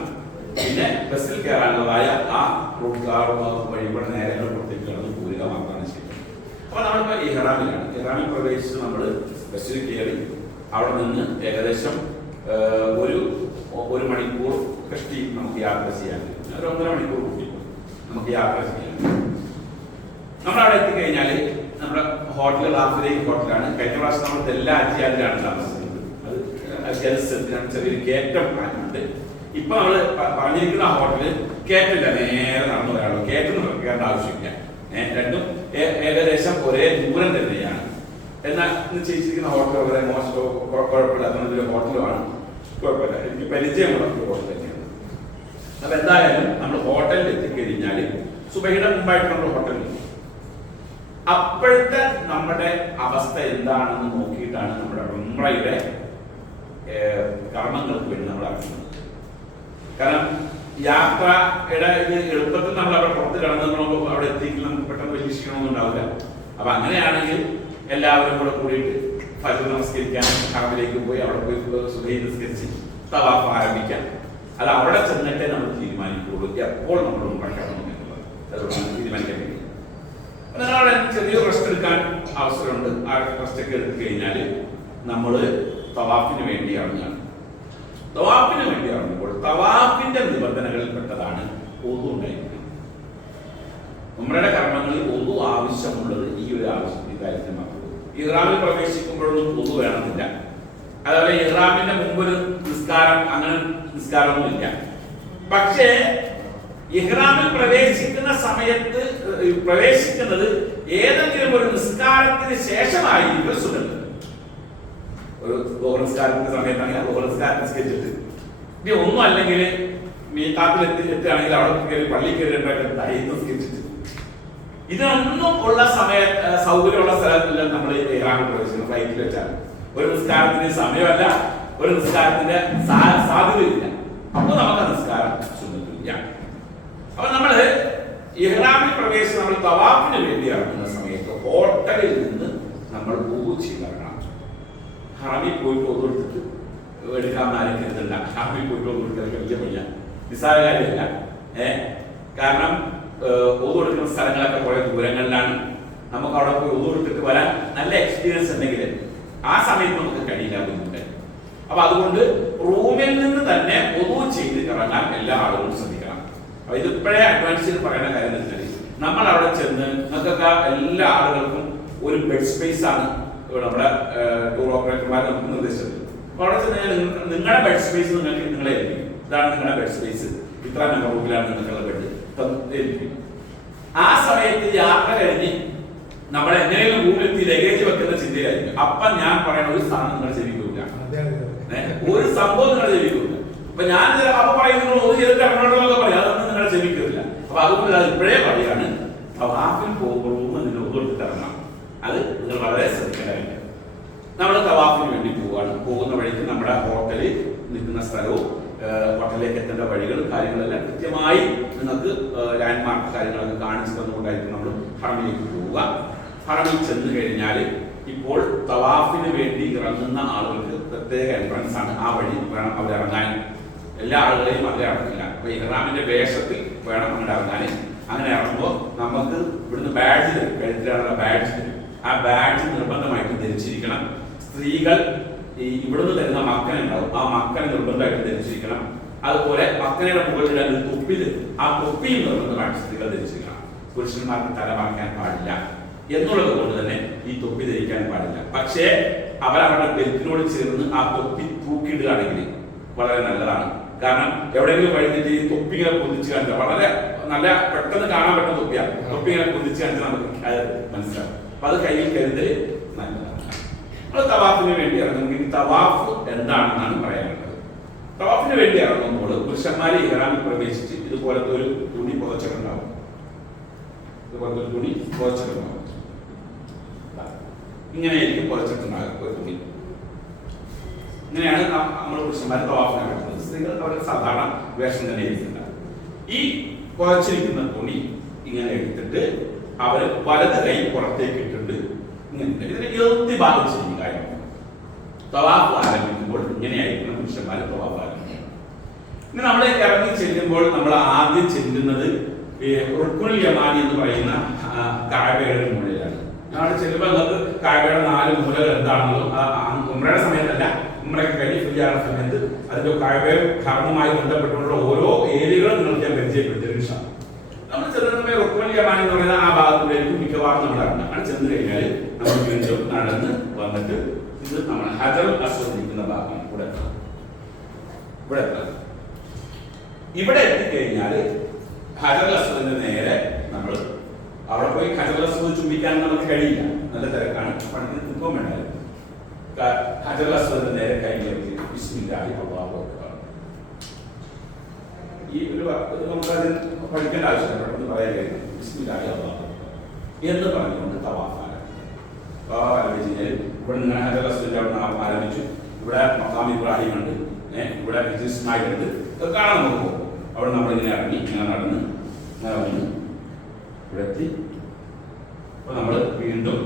പിന്നെ ബസ്സിൽ കയറാനുള്ളതായ ആ റൂട്ട് വഴി ഇവിടെ നേരെ പുറത്തേക്ക് കടന്ന് പോരുക മാത്രമാണ് ചെയ്യുന്നത്. അപ്പൊ നമ്മളിപ്പോ ഇഹ്റാമിലാണ്. ഇഹ്റാമിൽ പ്രവേശിച്ച് നമ്മൾ ബസ്സിൽ കയറി അവിടെ നിന്ന് ഏകദേശം ഒരു മണിക്കൂർ കഷ്ടി നമുക്ക് യാത്ര ചെയ്യാൻ, ഒരു 1.5 മണിക്കൂർ കൂട്ടി നമുക്ക് യാത്ര ചെയ്യാൻ. നമ്മളവിടെ എത്തിക്കഴിഞ്ഞാൽ നമ്മുടെ ഹോട്ടൽ റാഫിലേക്ക് ഹോട്ടലാണ്. കഴിഞ്ഞ പ്രാവശ്യം നമ്മൾ എല്ലാ അജിയാദിലാണ് താമസിക്കുന്നത്. അത് ജലസത്തിനാണ്, ചെറിയൊരു കയറ്റം ഉണ്ട്. ഇപ്പൊ നമ്മള് പറഞ്ഞിരിക്കുന്ന ഹോട്ടല് കയറ്റില്ല, നേരെ നടന്നു വരാനുള്ളൂ, കയറ്റൊന്നും വെക്കേണ്ട ആവശ്യമില്ല. രണ്ടും ഏകദേശം ഒരേ ദൂരം തന്നെയാണ്. എന്നാൽ ഇന്ന് ചെയ്തിരിക്കുന്ന ഹോട്ടൽ വളരെ മോശം, കുഴപ്പമില്ലാത്ത ഹോട്ടലുമാണ്. കുഴപ്പമില്ല, എനിക്ക് പരിചയമുള്ള ഒരു ഹോട്ടൽ തന്നെയാണ്. അപ്പൊ എന്തായാലും നമ്മൾ ഹോട്ടലിൽ എത്തിക്കഴിഞ്ഞാൽ സുബഹിയുടെ മുമ്പായിട്ട് നമ്മൾ ഹോട്ടലിൽ അപ്പോഴത്തെ നമ്മുടെ അവസ്ഥ എന്താണെന്ന് നോക്കിയിട്ടാണ് നമ്മുടെ ഉംറയുടെ കർമ്മങ്ങൾക്ക് വേണ്ടി നമ്മൾ ഇറങ്ങുന്നത്. കാരണം യാത്രയുടെ ഇത് എളുപ്പത്തിൽ നമ്മൾ അവിടെ പുറത്ത് കിടന്നു അവിടെ എത്തിയെങ്കിൽ നമുക്ക് പെട്ടെന്ന് വലിയ ക്ഷീണമൊന്നും ഉണ്ടാവില്ല. അപ്പൊ അങ്ങനെയാണെങ്കിൽ എല്ലാവരും കൂടെ കൂടിയിട്ട് ഫജ്ർ നമസ്കരിക്കാൻ ഹറമിലേക്ക് പോയി അവിടെ പോയി സുബഹി നിസ്കരിച്ച് തവാഫ് ആരംഭിക്കാം. അത് അവിടെ ചെന്നിട്ടേ നമ്മൾ തീരുമാനിക്കുള്ളൂ എപ്പോൾ നമ്മൾ ഉംറയ്ക്കണം എന്നുള്ളത് തീരുമാനിക്കാൻ വേണ്ടി. നിങ്ങളവിടെ ചെറിയൊരു റെസ്റ്റ് എടുക്കാൻ അവസരമുണ്ട്. ആ റെസ്റ്റ് ഒക്കെ എടുത്തു കഴിഞ്ഞാൽ നമ്മൾ തവാഫിന് വേണ്ടി ഇറങ്ങുകയാണ്. തവാഫിന് വേണ്ടി ഇറങ്ങുമ്പോൾ തവാഫിന്റെ നിബന്ധനകളിൽ പെട്ടതാണ് ഒതു ഉണ്ടായിരിക്കുന്നത്. ഉംറയുടെ കർമ്മങ്ങളിൽ ഒതു ആവശ്യമുള്ളത് ഈ ഒരു കാര്യത്തിന് മാത്രമേ. ഇഹ്റാമിൽ പ്രവേശിക്കുമ്പോഴൊന്നും ഒതു വേണമെന്നില്ല. അതുപോലെ ഇഹ്റാമിന്റെ മുമ്പൊരു നിസ്കാരം, അങ്ങനെ നിസ്കാരമൊന്നും ഇല്ല. പക്ഷേ ഇഹ്റാമിൽ പ്രവേശിക്കുന്ന സമയത്ത് പ്രവേശിക്കുന്നത് ഏതെങ്കിലും ഒരു നിസ്കാരത്തിന് ശേഷമായിരിക്കും സുന്നത്ത്. ഒരു നിസ്കാരത്തിന്റെ സമയത്താണെങ്കിൽ നിസ്കാരം നിസ്കരിച്ചിട്ട് ഇനി ഒന്നും അല്ലെങ്കിൽ മീഖാത്തിൽ എത്തുകയാണെങ്കിൽ അവിടെ കയറി പള്ളി കയറി നിസ്കരിച്ചിട്ട് ഇതിനൊന്നും ഉള്ള സൗകര്യമുള്ള സ്ഥലത്തില്ല നമ്മൾ ഇഹ്റാമിൽ പ്രവേശിക്കുന്നത്. ഫ്ലൈറ്റിൽ വെച്ചാൽ ഒരു നിസ്കാരത്തിന് സമയമല്ല, ഒരു നിസ്കാരത്തിന്റെ സാധ്യതയില്ല. അപ്പൊ നമുക്ക് നിസ്കാരം സുന്നത്തില്ല. അപ്പൊ നമ്മള് ഇഹ്റാമിൽ പ്രവേശിച്ച് നമ്മൾ തവാഫിന് വേണ്ടി ഇറങ്ങുന്ന സമയത്ത് ഹോട്ടലിൽ നിന്ന് നമ്മൾ വുളു ചെയ്തിറങ്ങണം. ഹറമിൽ പോയിട്ട് ഒന്നെടുത്തിട്ട് എടുക്കാമെന്ന് ആരും കരുതണ്ട. ഹറമിൽ പോയിട്ട് ഒന്നെടുക്കാൻ വലിയ വയ്യ, നിസ്സാര കാര്യമല്ല. കാരണം ഒന്നെടുക്കുന്ന സ്ഥലങ്ങളൊക്കെ കുറെ ദൂരങ്ങളിലാണ്. നമുക്ക് അവിടെ പോയി ഒന്നെടുത്തിട്ട് വരാൻ നല്ല എക്സ്പീരിയൻസ് ഉണ്ടെങ്കിൽ ആ സമയത്ത് നമുക്ക് കഴിയില്ല, ബുദ്ധിമുട്ട്. അപ്പൊ അതുകൊണ്ട് റൂമിൽ നിന്ന് തന്നെ ഒതു ചെയ്ത് ഇറങ്ങാൻ എല്ലാ ആളുകളും ശ്രദ്ധിക്കണം. അപ്പൊ ഇതിപ്പോഴേ അഡ്വാൻസ് ചെയ്ത് പറയുന്ന കാര്യം എന്ന് വെച്ചാൽ നമ്മൾ അവിടെ ചെന്ന് നിങ്ങൾക്കൊക്കെ എല്ലാ ആളുകൾക്കും ഒരു ബെഡ് സ്പേസ് ആണ് നമ്മുടെ ടൂർ ഓപ്പറേറ്റർമാർ നമുക്ക് നിർദ്ദേശിച്ചത്. അപ്പൊ അവിടെ ചെന്ന് നിങ്ങളുടെ ബെഡ് സ്പേസ് നിങ്ങൾക്ക് നിങ്ങളെ ഏൽപ്പിക്കും. ഇതാണ് നിങ്ങളുടെ ബെഡ് സ്പേസ്, ഇത്ര നമ്പർ റൂമിലാണ് നിങ്ങൾക്കുള്ള ബെഡ് ഏൽപ്പിക്കും. ആ സമയത്ത് യാത്ര കഴിഞ്ഞ് നമ്മൾ എങ്ങനെയും റൂമിലെത്തി ലഗേജ് വെക്കുന്ന ചിന്തയായിരിക്കും. അപ്പൊ ഞാൻ പറയുന്ന ഒരു സാധനം നിങ്ങൾ ചെവിക്കൂല, ഒരു സംഭവം നിങ്ങൾ ചെവിക്കൂല. അപ്പൊ ഞാൻ അപ്പൊ പറയുന്നത് ഒന്ന് ചെയ്തിട്ട് അങ്ങോട്ടൊക്കെ പറയാം, അതൊന്നും നിങ്ങളെ ചെവിക്കില്ല. അപ്പൊ അതുകൊണ്ട് അത് ഇപ്പോഴേ പറയാണ്, തവാഫിൽ പോകുമ്പോൾ റൂം നിങ്ങൾ ഒതുകൊടുത്തിട്ട് ഇറങ്ങണം. അത് നിങ്ങൾ വളരെ ശ്രദ്ധിക്കേണ്ട കാര്യം. നമ്മൾ തവാഫിന് വേണ്ടി പോവുകയാണ്. പോകുന്ന വഴിക്ക് നമ്മുടെ ഹോട്ടലിൽ നിൽക്കുന്ന സ്ഥലവും ഹോട്ടലിലേക്ക് എത്തേണ്ട വഴികളും കാര്യങ്ങളെല്ലാം കൃത്യമായി നിങ്ങൾക്ക് ലാൻഡ്മാർക്ക് കാര്യങ്ങളൊക്കെ കാണിച്ചു തന്നുകൊണ്ടായിരിക്കും നമ്മൾ ഹറമിലേക്ക് പോവുക. ഹറമിൽ ചെന്ന് കഴിഞ്ഞാൽ ഇപ്പോൾ തവാഫിന് വേണ്ടി ഇറങ്ങുന്ന ആളുകൾക്ക് പ്രത്യേക എൻട്രൻസ് ആണ്. ആ വഴി വേണം അവർ ഇറങ്ങാൻ. എല്ലാ ആളുകളെയും അതിൽ ഇറങ്ങില്ല. അപ്പൊ ഇഹ്റാമിന്റെ വേഷത്തിൽ വേണം അങ്ങോട്ട് ഇറങ്ങാൻ. അങ്ങനെ ഇറങ്ങുമ്പോൾ നമുക്ക് ഇവിടുന്ന് ബാഡ്ജ് തരും, കഴുത്തിലുള്ള ബാഡ്ജ് തരും. ആ ബാഡ്ജ് നിർബന്ധമായിട്ട് ധരിച്ചിരിക്കണം. സ്ത്രീകൾ ഇവിടുന്ന് തരുന്ന മക്കൻ ഉണ്ടാവും, ആ മക്കൻ നിർബന്ധമായിട്ട് ധരിച്ചിരിക്കണം. അതുപോലെ മക്കനയുടെ മുകളിൽ ഒരു തൊപ്പി തരും, ആ തൊപ്പിയും നിർബന്ധമായിട്ട് സ്ത്രീകൾ ധരിച്ചിരിക്കണം. പുരുഷന്മാർക്ക് തല മറക്കാൻ പാടില്ല എന്നുള്ളത് കൊണ്ട് തന്നെ ഈ തൊപ്പി ധരിക്കാൻ പാടില്ല. പക്ഷേ അവരവരുടെ ബെൽറ്റിനോട് ചേർന്ന് ആ തൊപ്പി തൂക്കിയിടുകയാണെങ്കിൽ വളരെ നല്ലതാണ്. കാരണം എവിടെയെങ്കിലും വഴിഞ്ഞിട്ട് ഈ തൊപ്പി ഇങ്ങനെ പൊതിച്ച് കാണിച്ചാൽ വളരെ നല്ല പെട്ടെന്ന് കാണാൻ പറ്റുന്ന തൊപ്പിയാണ്. തൊപ്പി ഇങ്ങനെ പൊതിച്ച് കാണിച്ചാൽ നമുക്ക് മനസ്സിലാവും. അപ്പൊ അത് കയ്യിൽ കരുതൽ നല്ലതാണ്. നമ്മൾ തവാഫിന് വേണ്ടി ഇറങ്ങുമെങ്കിൽ തവാഫ് എന്താണെന്നാണ് പറയാനുള്ളത്. തവാഫിന് വേണ്ടി ഇറങ്ങുമ്പോൾ പുരുഷന്മാരെ ഇഹ്റാമിൽ പ്രവേശിച്ച് ഇതുപോലത്തെ ഒരു തുണി പുതച്ചിട്ടുണ്ടാവും. ഇതുപോലത്തെ ഒരു തുണി പുതച്ചിട്ടുണ്ടാവും. ഇങ്ങനെയായിരിക്കും പുതച്ചിട്ടുണ്ടാകും ഒരു തുണി. ഇങ്ങനെയാണ് നമ്മൾ പുരുഷന്മാരെ തവാഫിനെ വേണ്ടത്. സ്ത്രീകൾ അവരുടെ സാധാരണ വേഷം തന്നെ എടുത്തിട്ടുണ്ടാകും. ഈ പുതച്ചിരിക്കുന്ന തുണി ഇങ്ങനെ എടുത്തിട്ട് അവർ വലത് കൈ പുറത്തേക്ക് ഇട്ടിട്ട് ഇതിന് ഇരുത്തി ഭാഗം ചെയ്യുക. തവാഫ് ആരംഭിക്കുമ്പോൾ ഇങ്ങനെയായിരിക്കണം പുരുഷന്മാര് തവാഫ് ആരംഭിക്കുക. ഇനി നമ്മൾ ഇറങ്ങി ചെല്ലുമ്പോൾ നമ്മൾ ആദ്യം ചെല്ലുന്നത് റുക്നുൽ യമാനി എന്ന് പറയുന്ന കഅബയുടെ മുകളിലാണ്. അവിടെ ചെല്ലുമ്പോൾ നമുക്ക് കഅബയുടെ 4 മൂലകൾ എന്താണെന്നോ ഉംറയുടെ സമയത്തല്ല, ഉംറയ്ക്ക് കഴിഞ്ഞ് ഫ്രീ ആകുന്ന സമയത്ത് അതിന്റെ കഅബയും ഹറമുമായി ബന്ധപ്പെട്ടുള്ള ഓരോ ഏരിയകളും നിങ്ങൾക്ക് ഞാൻ പരിചയപ്പെടുത്തിയ നമ്മൾ ചെല്ലുന്ന റുക്നുൽ യമാനി എന്ന് പറയുന്ന ആ ഭാഗത്തിലേക്ക് മിക്കവാറും നമ്മൾ ഇറങ്ങും. അങ്ങനെ ചെന്ന് കഴിഞ്ഞാൽ നമ്മൾ വീണ്ടും നടന്ന് വന്നിട്ട് ഇത് നമ്മൾ ഹജറുൽ അസ്വദ് ഇരിക്കുന്ന ഭാഗം ഇവിടെ ഇവിടെ എത്തിക്കഴിഞ്ഞാൽ ഹജറുൽ അസ്വദിന്റെ നേരെ നമ്മൾ അവിടെ പോയി ഹജറുൽ അസ്വദ് ചുംബിക്കാൻ നമുക്ക് കഴിയില്ല, നല്ല തിരക്കാണ്, പണിക്ക് നിൽക്കാൻ വേണ്ടത്. ഹജറുൽ അസ്വദിന്റെ നേരെ കൈയിലേക്ക് ബിസ്മില്ലാഹി അല്ലാഹു അക്ബർ. ഈ ഒരു നമുക്കത് പഠിക്കേണ്ട ആവശ്യമില്ല, പെട്ടെന്ന് പറയാൻ കഴിയും. ബിസ്മില്ലാഹി അല്ലാഹു അക്ബർ എന്ന് പറഞ്ഞുകൊണ്ട് തവാഫ് ഇവിടെ നിന്ന് ഹജറുൽ അസ്വദിന്റെ അവിടെ ആരംഭിച്ചു. ഇവിടെ മഖാം ഇബ്രാഹിം ഉണ്ട്, ഇവിടെ ഇസ്മായിൽ ഉണ്ട്, ഇതൊക്കെ കാണാൻ നമുക്ക് പോകും. അവിടെ നമ്മളിങ്ങനെ ഇറങ്ങി ഇങ്ങനെ നടന്ന് ഇവിടെ എത്തി. അപ്പൊ നമ്മൾ വീണ്ടും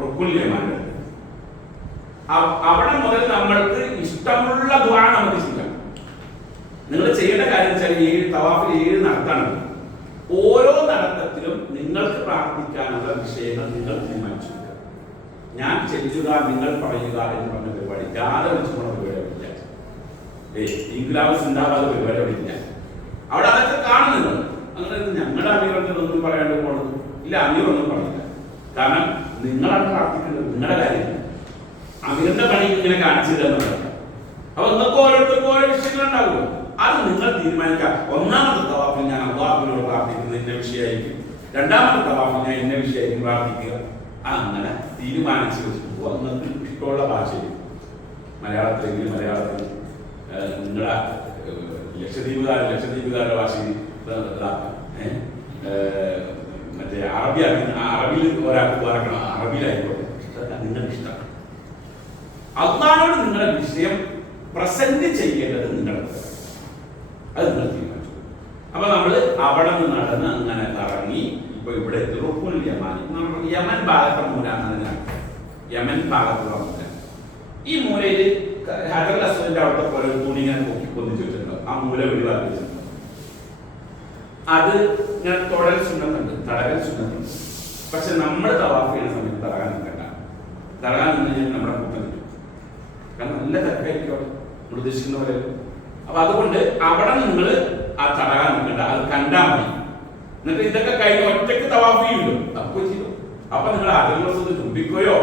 റുക്നുൽ യമാനി അവിടെ മുതൽ നമ്മൾക്ക് ഇഷ്ടമുള്ള ദുആ നമുക്ക് ചെയ്യാം. നിങ്ങൾ ചെയ്യേണ്ട കാര്യം വെച്ചാൽ ഈ തവാഫിൽ 7 നടത്താണ്. ഓരോ നടത്തത്തിലും നിങ്ങൾക്ക് പ്രാർത്ഥിക്കാനുള്ള വിഷയങ്ങൾ നിങ്ങൾ തീരുമാനിച്ചു. ഞാൻ ചെല്ലുക നിങ്ങൾ പറയുക എന്ന് പറഞ്ഞ പരിപാടി ജാഥ വെച്ച് പോണ പരിപാടിയില്ല. ഇൻക്ലാബ് സിന്ദാബാദ് പരിപാടി ഇല്ല. അവിടെ അതൊക്കെ കാണുന്നുണ്ട്. അങ്ങനെ ഞങ്ങളുടെ അമീറൊന്നും പറയാണ്ട് പോണത് ഇല്ല, അമീറൊന്നും പറഞ്ഞില്ല. കാരണം നിങ്ങളാണ് പ്രാർത്ഥിക്കേണ്ടത്, നിങ്ങളുടെ കാര്യം. അമീറിന്റെ പണി ഇങ്ങനെ കാണിച്ചു തരുന്നുണ്ട്. അപ്പൊ നിങ്ങൾക്ക് ഓരോരുത്തർക്കും ഓരോ വിഷയങ്ങളുണ്ടാവുമല്ലോ, അത് നിങ്ങൾ തീരുമാനിക്കാം. ഒന്നാമത്തെ തവാഫിൽ ഞാൻ അല്ലാഹുവിനോട് പ്രാർത്ഥിക്കുന്നത് ഇന്ന വിഷയമായിരിക്കും, രണ്ടാമത്തെ തവാഫിൽ ഞാൻ ഇന്ന വിഷയമായിരിക്കും പ്രാർത്ഥിക്കുക. അങ്ങനെ തീരുമാനിച്ചു വെച്ചിട്ട് പോവാ. നിങ്ങൾക്ക് ഇഷ്ടമുള്ള ഭാഷയിൽ മലയാളത്തിലെങ്കിൽ മലയാളത്തിൽ, നിങ്ങളുടെ ലക്ഷദ്വീപുകാരുടെ ഭാഷയിൽ മറ്റേ അറബിയിൽ ഒരാൾക്ക് പറയണം, അറബിയിലായിക്കോട്ടെ, നിങ്ങളുടെ ഇഷ്ടം. അള്ളാഹുവോട് നിങ്ങളുടെ വിഷയം പ്രസന്റ് ചെയ്യേണ്ടത് നിങ്ങളുടെ അത് നിങ്ങൾ തീരുമാനിച്ചു. അപ്പൊ നമ്മൾ അവിടെ നിന്ന് നടന്ന് അങ്ങനെ കറങ്ങി ഇപ്പൊ ഇവിടെ റുക്നുൽ യമാനി, യമൻ ഭാഗത്തെ മൂല എന്നാണ്. യമൻ ഭാഗത്തുള്ള മൂല. ഈ മൂലയിൽ ഹജറുൽ അസ്വദിന്റെ അവിടുത്തെ പോലെ തുണി ഇങ്ങനെ പൊന്നിച്ചു വെച്ചിട്ടുണ്ടോ, ആ മൂല ഒഴിവാക്കി വെച്ചിട്ടുണ്ടോ. അത് ഇങ്ങനെ തുടൽ സുന്നത്തുണ്ട്, തടകൽ സുന്നത്തുണ്ട്. പക്ഷെ നമ്മൾ തവാഫ് ചെയ്യുന്ന സമയത്ത് തടകാൻ നിൽക്കണ്ട. തടകാൻ നിന്ന് കഴിഞ്ഞാൽ നമ്മുടെ കൂട്ടം കിട്ടും. കാരണം നല്ല തിരക്കായിരിക്കും അവിടെ നമ്മൾ ഉദ്ദേശിക്കുന്ന പോലെ. അപ്പൊ അതുകൊണ്ട് അവിടെ നിങ്ങൾ ആ തടകാൻ നിൽക്കണ്ട, അത് കണ്ടാൽ മതി. എന്നിട്ട് ഇതൊക്കെ കഴിഞ്ഞ് ഒറ്റയ്ക്ക് തവാഫ് ചെയ്യുമല്ലോ, അപ്പോൾ ചെയ്തു. അപ്പൊ നിങ്ങൾ അതിർവശത്ത് ചുംബിക്കുകയോ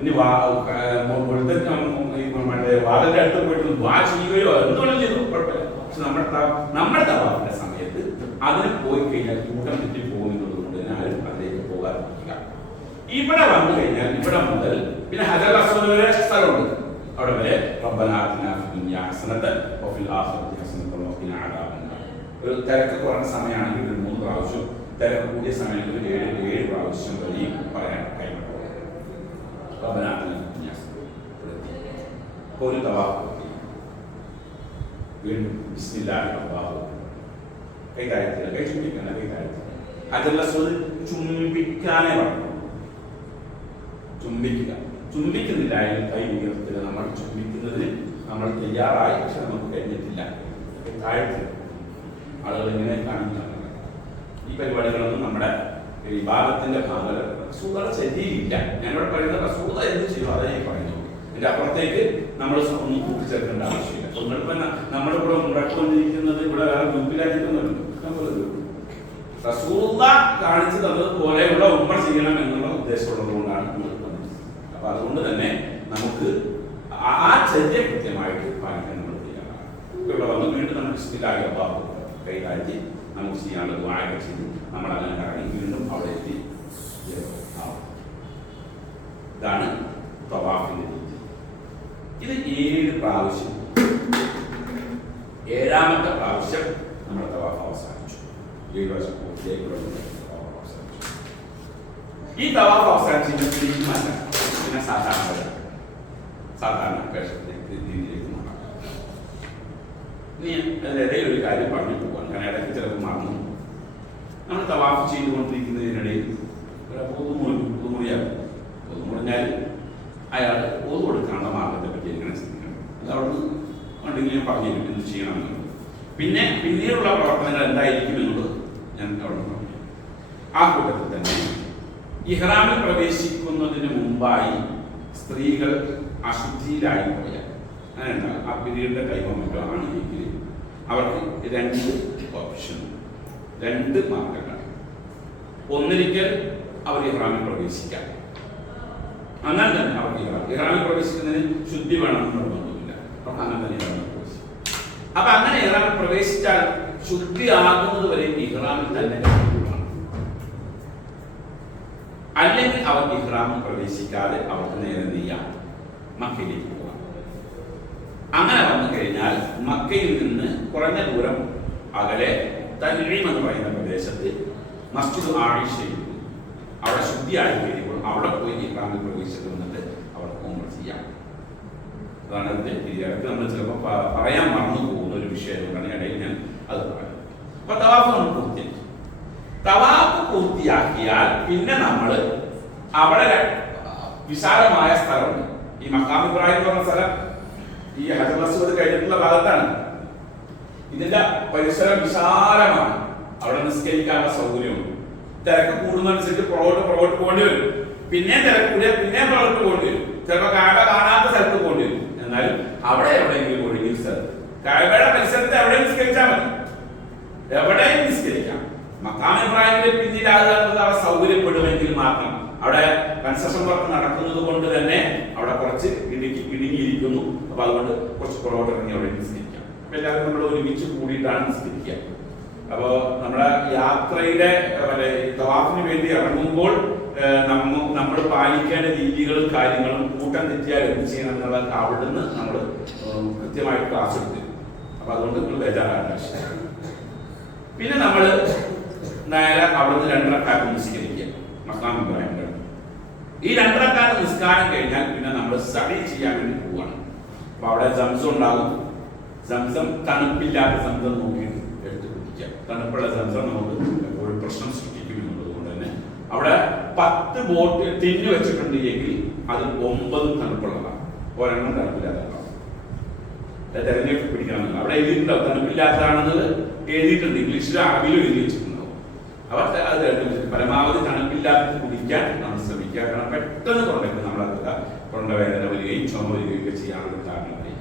ഇനി വാതിന്റെ അടുത്ത് പോയിട്ട് വാ ചെയ്യുകയോ എന്തുകൊണ്ടും ചെയ്തു കുഴപ്പമില്ല. പക്ഷെ നമ്മുടെ തവാഫിന്റെ സമയത്ത് അതിന് പോയി കഴിഞ്ഞാൽ കൂട്ടം തെറ്റി പോകുന്നത് കൊണ്ട് തന്നെ ആരും അതിലേക്ക് പോകാതിരിക്കുക. ഇവിടെ വന്നു കഴിഞ്ഞാൽ ഇവിടെ മുതൽ പിന്നെ ഹജർ അസ്വദ് വരെ സ്ഥലമുണ്ട്. അവിടെ വരെ റബ്ബനാ ആതിനാ ഫിദ് ദുനിയാ ഹസനതൻ വഫിൽ ആഖിറതി ഹസനതൻ വഖിനാ അദാബന്നാർ. ഒരു തിരക്ക് കുറഞ്ഞ സമയമാണെങ്കിൽ ഒരു 3 പ്രാവശ്യം, തിരക്ക് കൂടിയ സമയങ്ങളിൽ 7 പ്രാവശ്യം വരെയും പറയാൻ കഴിയും. റബ്ബനാ ആതിനാ ഫിദ് ദുനിയാ ഹസനതൻ ഒരു തവാഫ് വീണ്ടും ബിസ്മില്ലാഹി അല്ലാഹു കൈ താഴ്ത്തുക, കൈ ചുംബിക്കണം, കൈ താഴ്ത്തുക. ഹജർ അസ്വദ് ചുംബിക്കാനേ പറഞ്ഞു, ചുംബിക്കുക. ചുംബിക്കുന്നില്ല എങ്കിൽ കൈ ഉയർത്തുക. നമ്മൾ ചുംബിക്കുന്നതിന് നമ്മൾ തയ്യാറായി, പക്ഷെ നമുക്ക് കഴിഞ്ഞിട്ടില്ല. താഴ്ത്തി ആളുകൾ ഇങ്ങനെ കാണിക്കുകയാണ്. ഈ പരിപാടികളൊന്നും നമ്മുടെ വിഭാഗത്തിന്റെ ഭാഗങ്ങൾ റസൂലുള്ളാഹി ശരിയില്ല. ഞാനിവിടെ പറയുന്നത് റസൂലുള്ളാഹി എന്ത് ചെയ്യും അതേ ഞാൻ പറയുന്നു. ഇതിന്റെ അപ്പുറത്തേക്ക് നമ്മൾ ഒന്നും കൂട്ടിച്ചേർക്കേണ്ട ആവശ്യമില്ല. നമ്മളിപ്പോ നമ്മുടെ കൂടെ മുടക്കൊണ്ടിരിക്കുന്നത് ഇവിടെ വേറെ ഗ്രൂപ്പിലായിരിക്കുന്നുണ്ട്. റസൂലുള്ളാഹി കാണിച്ചു തന്നതുപോലെയുള്ള ഉമ്മ ചെയ്യണം എന്നുള്ള ഉദ്ദേശമുള്ളത് കൊണ്ടാണ് നമ്മൾ. അപ്പൊ അതുകൊണ്ട് തന്നെ നമുക്ക് ആ ചര്യ കൃത്യമായിട്ട് പാലിക്കാൻ നമ്മൾ തയ്യാറാണ്. ഇവിടെ വന്ന് വീണ്ടും നമ്മൾ ബിസ്മില്ലാഹി അല്ലാഹു കൈ താഴ്ത്തി നമുക്ക് ചെയ്യാനുള്ള ദുആയൊക്കെ ചെയ്ത് നമ്മൾ അങ്ങനെ കറങ്ങി വീണ്ടും അവിടെ എത്തി. ഇതാണ് തവാഫിന്റെ രീതി. ഇത് 7 പ്രാവശ്യം, 7ാമത്തെ പ്രാവശ്യം നമ്മുടെ തവാഫ് അവസാനിച്ചു. 7 പ്രാവശ്യം പൂർത്തിയായി തവാഫ് അവസാനിച്ചു. ഈ തവാഫ് അവസാനിച്ചിട്ട് പിന്നെ സാധാരണ രീതിയിലേക്ക് മാറാം. ഇനി അതിനിടയിൽ ഒരു കാര്യം പറഞ്ഞു പോകാൻ, കാരണം ഇടയ്ക്ക് ചിലപ്പോൾ മറന്നു. നമ്മൾ തവാഫ് ചെയ്തുകൊണ്ടിരിക്കുന്നതിനിടയിൽ പൊതുമുറിയാകും. പൊതുമുറിഞ്ഞാൽ അയാൾ ഓത് കൊടുക്കാനുള്ള മാർഗത്തെ പറ്റി എങ്ങനെ ചിന്തിക്കണം, അത് അവിടെ നിന്ന് ഉണ്ടെങ്കിൽ ഞാൻ പറഞ്ഞു തരും എന്ത് ചെയ്യണമെന്നുള്ളത്. പിന്നെ പിന്നീടുള്ള പ്രവർത്തനങ്ങൾ എന്തായിരിക്കും എന്നുള്ളത് ഞാൻ അവിടെ നിന്ന് പറഞ്ഞു. ആ കൂട്ടത്തിൽ തന്നെ ഇഹ്റാമിൽ പ്രവേശിക്കുന്നതിന് മുമ്പായി സ്ത്രീകൾ അശുദ്ധിയിലായി പോയാൽ, അങ്ങനെ ഉണ്ടാകും. ആ പിരീഡിന്റെ ടൈമോ മറ്റോ ആണെങ്കിൽ അവർക്ക് 2 ഓപ്ഷൻ, 2 മാർഗങ്ങളാണ്. ഒന്നിരിക്കൽ അവർ ഇഹ്റാമിൽ പ്രവേശിക്കാം. അങ്ങനെ തന്നെ അവർക്ക് ഇഹ്റാമിൽ പ്രവേശിക്കുന്നതിന് ശുദ്ധി വേണമെന്ന് നിർബന്ധമില്ല. അവർക്ക് അങ്ങനെ തന്നെ ഇഹ്റാമിൽ പ്രവേശിക്കും. അപ്പൊ അങ്ങനെ ഇഹ്റാമിൽ പ്രവേശിച്ചാൽ ശുദ്ധി ആകുന്നത് വരെ ഇഹ്റാമിൽ തന്നെ അല്ലെങ്കിൽ അവർ ഇഹ്റാമിൽ പ്രവേശിക്കാതെ അവർക്ക് നേരെ ചെയ്യാം, മക്കയിലേക്ക് പോകാം. അങ്ങനെ വന്നു കഴിഞ്ഞാൽ മക്കയിൽ നിന്ന് കുറഞ്ഞ ദൂരം അകലെ തൻഈം എന്ന് പറയുന്ന പ്രദേശത്ത് മസ്ജിദ് ആയിഷയിൽ അവിടെ ശുദ്ധിയായി കഴിയുമ്പോൾ അവിടെ പോയി ഇഹ്റാമിൽ പ്രവേശിച്ചിട്ട് അവർക്ക് ഉംറ ചെയ്യാം. അതാണ് അതിന്റെ ഇടയ്ക്ക് നമ്മൾ ചിലപ്പോൾ പറയാൻ മറന്നു പോകുന്ന ഒരു വിഷയമാണ്. ഇടയിൽ ഞാൻ അത് പറഞ്ഞു. അപ്പൊ തവാഫ് നമ്മൾ പൂർത്തിയാക്കി. തവാഫ് പൂർത്തിയാക്കിയാൽ പിന്നെ നമ്മൾ അവിടെ വിശാലമായ സ്ഥലമുണ്ട്. ഈ മഖാം ഇബ്രാഹിം എന്ന് പറഞ്ഞ സ്ഥലം ഈ ഹജർ അസ്വദ് കഴിഞ്ഞിട്ടുള്ള ഭാഗത്താണ്. ഇതിന്റെ പരിസരം വിശാലമാണ്. അവിടെ നിസ്കരിക്കാനുള്ള സൗകര്യമുണ്ട്. തിരക്ക് കൂടുന്നതനുസരിച്ച് പുറകോട്ട് പോകേണ്ടി വരും. പിന്നെ തിരക്ക് കൂടിയാൽ പിന്നെ പുറകോട്ട് പോകേണ്ടി വരും. ചിലപ്പോൾ കാബ കാണാത്ത സ്ഥലത്ത് പോകേണ്ടി വരും. എന്നാലും അവിടെ എവിടെയെങ്കിലും ഒഴുകിയ സ്ഥലത്ത് കാബയുടെ പരിസരത്ത് എവിടെയും നിസ്കരിച്ചാൽ മതി, എവിടെയും നിസ്കരിക്കാം. മഖാം ഇബ്രാഹിമിന്റെ പിന്നിലാകുക എന്നത് അവിടെ സൗകര്യപ്പെടുമെങ്കിൽ മാത്രം. അവിടെ കൺസ്ട്രക്ഷൻ വർക്ക് നടക്കുന്നത് കൊണ്ട് തന്നെ അവിടെ കുറച്ച് ഇടുങ്ങിയിരിക്കുന്നു. അപ്പൊ അതുകൊണ്ട് കുറച്ച് പുറകോട്ട് ഇറങ്ങി അവിടെ നിസ്കരിക്കാം. അപ്പൊ എല്ലാവരും നമ്മൾ ഒരുമിച്ച് കൂടിയിട്ടാണ് നിസ്കരിക്കുക. അപ്പോ നമ്മുടെ യാത്രയുടെ തവാഫിന് വേണ്ടി ഇറങ്ങുമ്പോൾ നമ്മൾ പാലിക്കേണ്ട രീതികളും കാര്യങ്ങളും കൂട്ടം തെറ്റിയാൽ എന്ത് ചെയ്യണം എന്നുള്ളത് അവിടുന്ന് നമ്മൾ കൃത്യമായിട്ട് ക്ലാസ് എടുത്തു. അപ്പൊ അതുകൊണ്ട് നിങ്ങൾ ബേജാറാകേണ്ട ആവശ്യമില്ല. പിന്നെ നമ്മൾ നേരെ അവിടുന്ന് 2 റക്അത്ത് നിസ്കരിക്കുക. മഖാം ഇബ്രാഹിം ഈ 2 റക്അത്ത് നിസ്കാരം കഴിഞ്ഞാൽ പിന്നെ നമ്മൾ സഅയ് ചെയ്യാൻ വേണ്ടി പോവാണ്. അപ്പൊ അവിടെ സംസം ഉണ്ടാകും. സംസം തണുപ്പില്ലാത്ത സംസം നോക്കിയിട്ട് എടുത്ത് കുടിക്കുക. തണുപ്പുള്ള സംസം നമുക്ക് എപ്പോഴും പ്രശ്നം സൃഷ്ടിക്കും എന്നുള്ളത് കൊണ്ട് തന്നെ അവിടെ 10 ബോട്ട് ടിന്ന് വെച്ചിട്ടുണ്ടെങ്കിൽ അതിൽ 9 തണുപ്പുള്ളതാണ്, ഒരെണ്ണം തണുപ്പില്ലാത്തതാണ്. തെരഞ്ഞെടുപ്പ് പിടിക്കണമെന്നില്ല. അവിടെ എഴുതിയിട്ടുണ്ടാവും തണുപ്പില്ലാത്തതാണെന്നത് എഴുതിയിട്ടുണ്ട്. ഇംഗ്ലീഷിലും അറബിയിലും എഴുതി വെച്ചിട്ടുണ്ടാവും. അവർ അത് പരമാവധി തണുപ്പില്ലാത്ത കുടിക്കാൻ നമ്മൾ ശ്രമിക്കുക. കാരണം പെട്ടെന്ന് തൊണ്ടയ്ക്ക് നമ്മളെ തൊണ്ടവേദന വരിക, വരികയും ചുമ വരികയൊക്കെ ചെയ്യാനുള്ള കാരണമായി.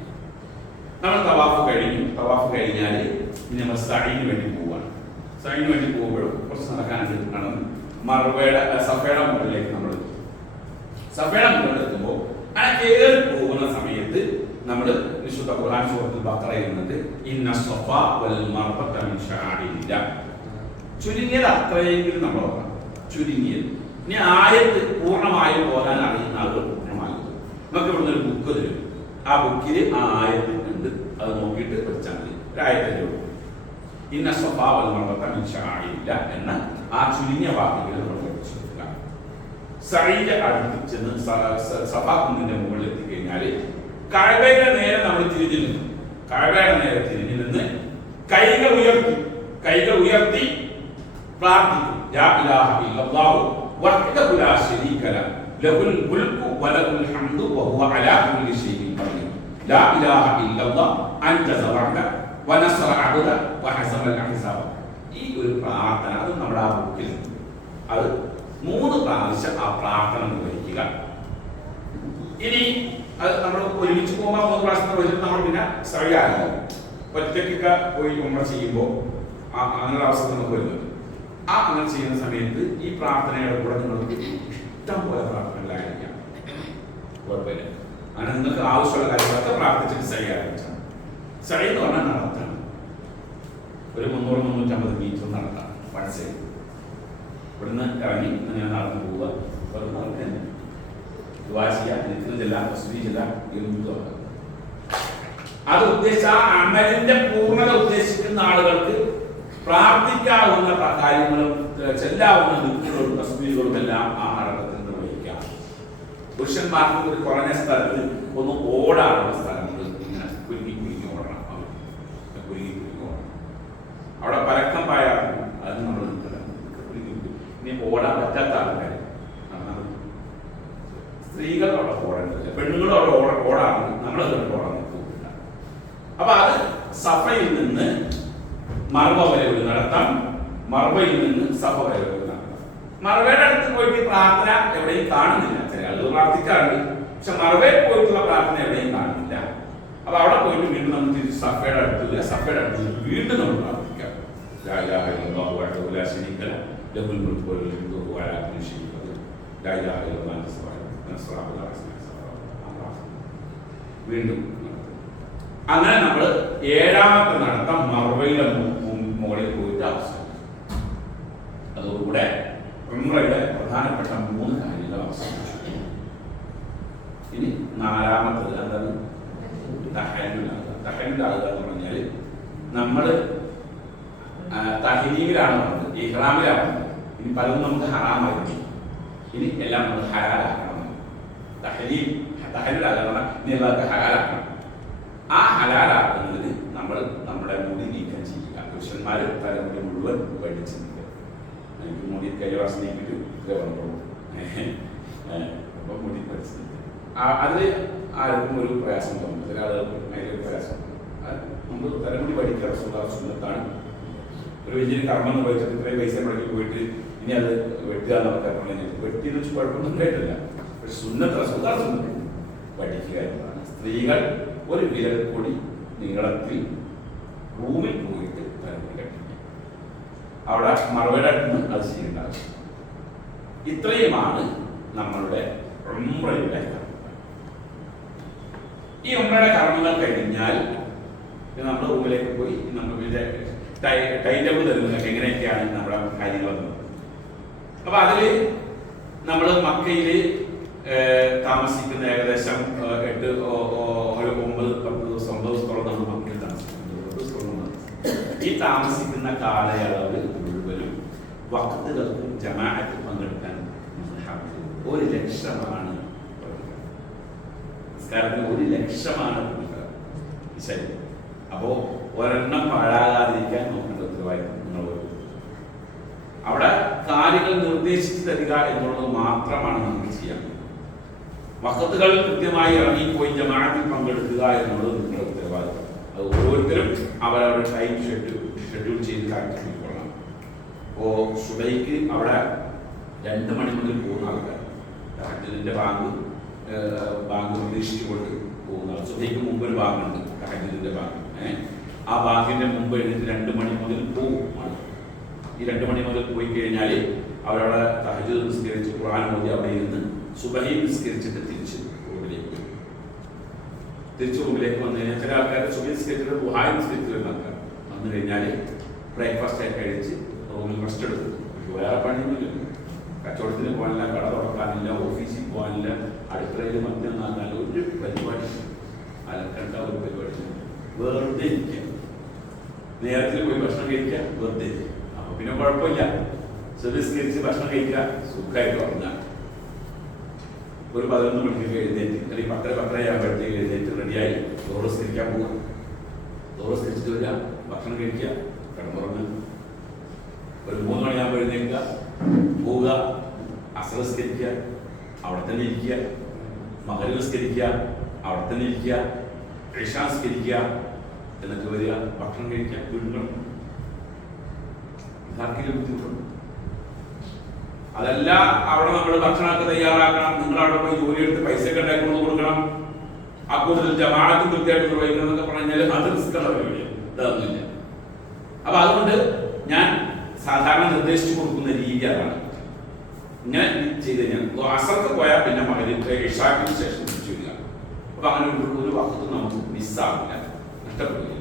നമ്മൾ തവാഫ് കഴിഞ്ഞാൽ ഇനി നമ്മൾ സഈന് വേണ്ടി പോവുകയാണ്. സഈന് വേണ്ടി പോകുമ്പോഴും കുറച്ച് നടക്കാനുണ്ട്. കാരണം മർവയുടെ സഫയുടെ മുകളിലേക്ക് നമ്മൾ സഫയുടെ മുകളിലെത്തുമ്പോൾ അങ്ങനെ കയറി പോകുന്ന സമയത്ത് നമ്മൾ വിശുദ്ധ ഖുർആൻ സൂറത്തുൽ ബഖറ എന്നത് ഇന്ന സഫ വൽ മർവത മിൻ ശഅഇരില്ലാ, ചുരുങ്ങിയത് അത്രയെങ്കിലും നമ്മൾ ഓർക്കണം. ചുരുങ്ങിയത്. ഇനി ആയത്ത് പൂർണ്ണമായും ഓതാൻ അറിയുന്ന ആളുകൾ പൂർണ്ണമായും നമുക്ക് ഇവിടുന്ന് ഒരു ബുക്ക് തരും. ആ ബുക്കിൽ ആ ആയത്ത് ഉണ്ട്, അത് നോക്കിയിട്ട് പഠിച്ചാൽ മതി. ഒരു ആയത്തല്ലേ ഉള്ളൂ. ഇന്ന സഫ വൽ മർവത മിൻ ശഅഇരില്ലാ എന്ന ആ ചുരുങ്ങിയ വാക്കുകൾ നമ്മൾ പഠിച്ചു കൊടുക്കുക. സഈന്റെ അടുത്ത് ചെന്ന് സഫാ കുന്നിന്റെ മുകളിൽ എത്തിക്കഴിഞ്ഞാൽ കഅബയുടെ നേരെ നമ്മൾ തിരിഞ്ഞു നിന്നു. കഅബയുടെ നേരെ തിരിഞ്ഞു നിന്ന് കൈകൾ ഉയർത്തി പ്രാർത്ഥിക്കും. ലാ ഇലാഹ ഇല്ലല്ലാഹു വഹ്ദഹു ലാ ശരീക ലഹു ലഹുൽ മുൽക്കു വലഹുൽ ഹംദു വഹുവ അലാ കുല്ലി ഷൈഇൻ ഖദീർ. ലാ ഇലാഹ ഇല്ലല്ലാഹു അൻത സബറത വനസറ അബ്ദക വഹസമൽ അഹ്സാബ. ഈ ഒരു പ്രാർത്ഥന അത് നമ്മുടെ ആ ബുക്കിൽ അത് 3 പ്രാവശ്യം ആ പ്രാർത്ഥന നിർവഹിക്കുക. ഇനി അത് നമ്മൾ ഒരുമിച്ച് പോകുമ്പോൾ 3 പ്രാവശ്യം നിർവഹിച്ചിട്ട് നമ്മൾ പിന്നെ സഹിയാകും. ഒറ്റയ്ക്കൊക്കെ പോയി ഉംറ ചെയ്യുമ്പോൾ അങ്ങനെ അവസ്ഥ നമുക്ക് വരുന്നുണ്ട്. അങ്ങനെ ചെയ്യുന്ന സമയത്ത് ഈ പ്രാർത്ഥനയുടെ കൂടെ നിങ്ങൾക്ക് ഇഷ്ടം പോലെ പ്രാർത്ഥനകളായിരിക്കാം, കുഴപ്പമില്ല. അങ്ങനെ നിങ്ങൾക്ക് ആവശ്യമുള്ള കാര്യങ്ങളൊക്കെ പ്രാർത്ഥിച്ചിട്ട് സഹിയായിരിക്കാം. സഹി എന്ന് പറഞ്ഞാൽ നടത്തണം. ഒരു 300-350 മീറ്റർ നടത്താം. മനസ്സിലായി? ഇവിടുന്ന് ഇറങ്ങി ഞാൻ നടന്നു പോവുക. അത് ഉദ്ദേശിച്ച ആ അമലിന്റെ പൂർണ്ണത ഉദ്ദേശിക്കുന്ന ആളുകൾക്ക് പ്രാർത്ഥിക്കാവുന്ന കാര്യങ്ങളും ചെല്ലാവുന്ന ദിക്റുകളും തസ്ബീഹുകളും എല്ലാം ആ അടക്കത്തിൽ നിർവഹിക്കാം. പുരുഷന്മാർക്ക് ഒരു കുറഞ്ഞ സ്ഥലത്ത് ഒന്ന് ഓടാനുള്ള സ്ഥലങ്ങൾ ഇങ്ങനെ കുരുങ്ങി ഓടണം. അവിടെ പരക്കം പായാറും അത് നമ്മൾ ഇനി ഓടാൻ പറ്റാത്ത ആൾക്കാർ, സ്ത്രീകൾ അവിടെ ഓടേണ്ടതില്ല, പെണ്ണുങ്ങളും അവിടെ ഓടാറുണ്ട്. നമ്മളത് ഓടാൻ പോകില്ല. അപ്പൊ അത് സഫയിൽ നിന്ന് മർവ വരെ ഒരു നടത്താം, മർവയിൽ നിന്ന് സഫ വരെ ഒരു നടത്താം. മർവയുടെ അടുത്ത് പോയിട്ട് പ്രാർത്ഥന എവിടെയും കാണുന്നില്ല. ചില ആളുകൾ പ്രാർത്ഥിക്കാറുണ്ട്, പക്ഷെ മർവയിൽ പോയിട്ടുള്ള പ്രാർത്ഥന എവിടെയും കാണുന്നില്ല. അപ്പൊ അവിടെ പോയിട്ട് വീണ്ടും നമ്മൾ തിരിച്ച് സഫയുടെ അടുത്ത് വീണ്ടും നമ്മൾ പ്രാർത്ഥിക്കാം. ലാ ഇലാഹ ഇല്ലല്ലാഹു വഹ്ദഹു ലാ ശരീക ലഹു ലഹുൽ മുൽക്കു വലഹുൽ ഹംദു വഹുവ അലാ കുല്ലി ഷൈഇൻ ഖദീർ. ലാ ഇലാഹ ഇല്ലല്ലാഹു അൻത വീണ്ടും അങ്ങനെ നമ്മൾ 7ാമത്തെ നടത്തം മർവയുടെ മുകളിൽ പോയിട്ട് അവസാനം. അതോടുകൂടെ ഉംറയുടെ പ്രധാനപ്പെട്ട 3 കാര്യങ്ങൾ അവസാനിച്ചു. ഇനി 4ാമത്തത് എന്താണ്? തഹല്ലുലാകുക എന്ന് പറഞ്ഞാൽ നമ്മൾ തഹ്ലീലിലാണ് വന്നത്, ഇഹ്റാമിലാണ് വന്നത്. ഇനി പലതും നമുക്ക് ഹറാമായിരുന്നു, ഇനി എല്ലാം നമ്മൾ ഹലാലാക്കണം. തഹല്ലുലാകണം, ഇനി എല്ലാവർക്കും ഹലാലാക്കണം. ആ ഹലാലാക്കുന്നതിന് നമ്മൾ നമ്മുടെ മുടി നീക്കം ചെയ്യുക. പുരുഷന്മാർ തലമുടി മുഴുവൻ പഠിച്ച് നിൽക്കുക. എനിക്ക് മുടി കൈവാസം നീക്കിയിട്ട് അപ്പം മുടി പഠിച്ച് നിൽക്കുക. അതിൽ ആർക്കും ഒരു പ്രയാസം തോന്നും. ചില ആളുകൾക്ക് അതിലൊരു പ്രയാസം തോന്നും. നമ്മൾ തലമുടി പഠിക്കുക സുന്നത്താണ്. ഒരു വലിയൊരു കർമ്മം എന്ന് പഠിച്ചിട്ട് ഇത്രയും പൈസ മുടക്കി പോയിട്ട് ഇനി അത് വെട്ടുക എന്നൊക്കെ വെട്ടിയെന്ന് വെച്ച് കുഴപ്പമൊന്നും ഉണ്ടായിട്ടില്ല. പക്ഷെ സുന്നത്ത് പഠിക്കുക എന്നതാണ്. സ്ത്രീകൾ ഒരു വിരൽ കൂടി നീളത്തിൽ റൂമിൽ പോയിട്ട് തലമുടി കെട്ടിക്കുക. അവിടെ മറുപടിയുടെ അടുത്ത് അത് ചെയ്യേണ്ട ആവശ്യം. ഇത്രയുമാണ് നമ്മളുടെ ഉംറയുടെ കർമ്മങ്ങൾ. ഈ ഉംറയുടെ കർമ്മങ്ങൾ കഴിഞ്ഞാൽ നമ്മൾ റൂമിലേക്ക് പോയി നമ്മൾ ടൈറ്റബിൾ തരുന്നത് എങ്ങനെയൊക്കെയാണ് നമ്മുടെ കാര്യങ്ങളെന്ന്. അപ്പൊ അതില് നമ്മൾ മക്കയിൽ താമസിക്കുന്ന ഏകദേശം 8 ഒരു 9-10 ദിവസത്തോളം നമ്മൾ മക്കയിൽ താമസിക്കുന്നു. ഈ താമസിക്കുന്ന കാലയളവിൽ മുഴുവനും വഖ്തുകൾക്ക് ജമാഅത്ത് പങ്കെടുക്കാൻ 1,00,000 നിസ്കാരത്തിന് 1,00,000 ശരി. അപ്പോ ഒരെണ്ണം പാഴാകാതിരിക്കാൻ നോക്കേണ്ട ഉത്തരവാദിത്വം നിങ്ങൾ അവിടെ കാര്യങ്ങൾ നിർദ്ദേശിച്ചു തരിക എന്നുള്ളത് മാത്രമാണ് നമുക്ക് ചെയ്യാൻ. വഖ്തുകൾ കൃത്യമായി ഇറങ്ങിപ്പോയി ജമാഅത്തിൽ പങ്കെടുക്കുക എന്നുള്ളത് നിങ്ങളുടെ ഉത്തരവാദിത്വം. അത് ഓരോരുത്തരും അവരവരുടെ ടൈം ഷെഡ്യൂൾ ചെയ്ത് കാണിക്കൊള്ളണം. അപ്പോൾ സുബൈക്ക് അവിടെ 2 മണി മുതൽ പോകുന്ന ആൾക്കാർ, ഹജ്ജിന്റെ ബാങ്ക് ബാങ്ക് പ്രതീക്ഷിച്ചുകൊണ്ട് പോകുന്നത്. സുബഹിക്ക് മുമ്പ് ഒരു ബാങ്കുണ്ട്, തഹജ്ജുദിന്റെ ബാങ്ക്. ആ ബാങ്കിന്റെ മുമ്പ് എഴുന്നേറ്റ് 2 മണി മുതൽ പോകും. ഈ 2 മണി മുതൽ പോയി കഴിഞ്ഞാൽ അവരവിടെ തഹജ്ജുദ് നിസ്കരിച്ച് ഖുർആൻ ഓതി അവിടെ ഇരുന്ന് സുബഹി നിസ്കരിച്ചിട്ട് തിരിച്ച് റൂമിലേക്ക് വരും. തിരിച്ച് റൂമിലേക്ക് വന്നു കഴിഞ്ഞാൽ ചില ആൾക്കാർ സുബഹി നിസ്കരിച്ചിട്ട് ദുഹായി നിസ്കരിച്ച് വരുന്ന ആൾക്കാർ വന്നു കഴിഞ്ഞാൽ ബ്രേക്ക്ഫാസ്റ്റ് ഒക്കെ കഴിച്ച് റൂമിൽ റെസ്റ്റ് എടുത്തു. വേറെ പണിയൊന്നുമില്ല, കച്ചവടത്തിന് പോകാനില്ല, കട തുറക്കാനില്ല, ഓഫീസിൽ പോകാനില്ല, അടുക്കളയിൽ മദ്യം നന്നാകാൻ ഒരു പരിപാടി, അലക്കണ്ട ഒരു പരിപാടി, വെറുതെ ഇരിക്കുക. നേരത്തിൽ പോയി ഭക്ഷണം കഴിക്കുക, വെറുതെ ഇരിക്കുക. അപ്പൊ പിന്നെ കുഴപ്പമില്ല, സർവീസ്കരിച്ച് ഭക്ഷണം കഴിക്കുക, സുഖമായിട്ട് ഉറങ്ങാം. ഒരു 11 മണിക്കൊക്കെ എഴുന്നേറ്റ് അല്ലെങ്കിൽ 10:30 എഴുന്നേറ്റ് റെഡിയായി ദോറസ്കരിക്കാൻ പോവുക. ദോറസ്കരിച്ചിട്ട് വരിക, ഭക്ഷണം കഴിക്കുക, കിടന്നുറങ്ങുക. ഒരു 3 മണിയാകുമ്പോൾ എഴുന്നേൽക്കുക, പോവുക, അസ്രസ്കരിക്കുക, അവിടെ തന്നെ ഇരിക്കുക, മഗ്‌രിബ് നിസ്കരിക്കുക, അവിടെ തന്നെ ഇരിക്കുക, ഇശാ നിസ്കരിക്കുക, എന്നിട്ട് വരിക, ഭക്ഷണം കഴിക്കുക, വീണ്ടും ഇതാർക്കെങ്കിലും ബുദ്ധിമുട്ടുണ്ട്. അതല്ല അവിടെ നമ്മൾ ഭക്ഷണമൊക്കെ തയ്യാറാക്കണം, നിങ്ങൾ അവിടെ പോയി ജോലി എടുത്ത് പൈസ ഒക്കെ ഉണ്ടാക്കി കൊണ്ട് കൊടുക്കണം, ആ കൂടുതൽ ജമാഅത്ത് കൃത്യമായിട്ട് നിർവഹിക്കണം എന്നൊക്കെ പറഞ്ഞാൽ അത് റിസ്ക്കുള്ള പരിപാടിയാണ്. ഇതൊന്നുമില്ല. അപ്പൊ അതുകൊണ്ട് ഞാൻ സാധാരണ നിർദ്ദേശിച്ചു കൊടുക്കുന്ന രീതി അതാണ്. ഇങ്ങനെ ചെയ്ത് കഴിഞ്ഞാൽ അസർക്ക് പോയാൽ പിന്നെ മഗ്‌രിബ് ഇശാക്ക് ശേഷം തിരിച്ചു വരിക. അപ്പൊ അങ്ങനെ ഒരു വഖത്ത് നമുക്ക് മിസ്സാവില്ല, നഷ്ടപ്പെടില്ല.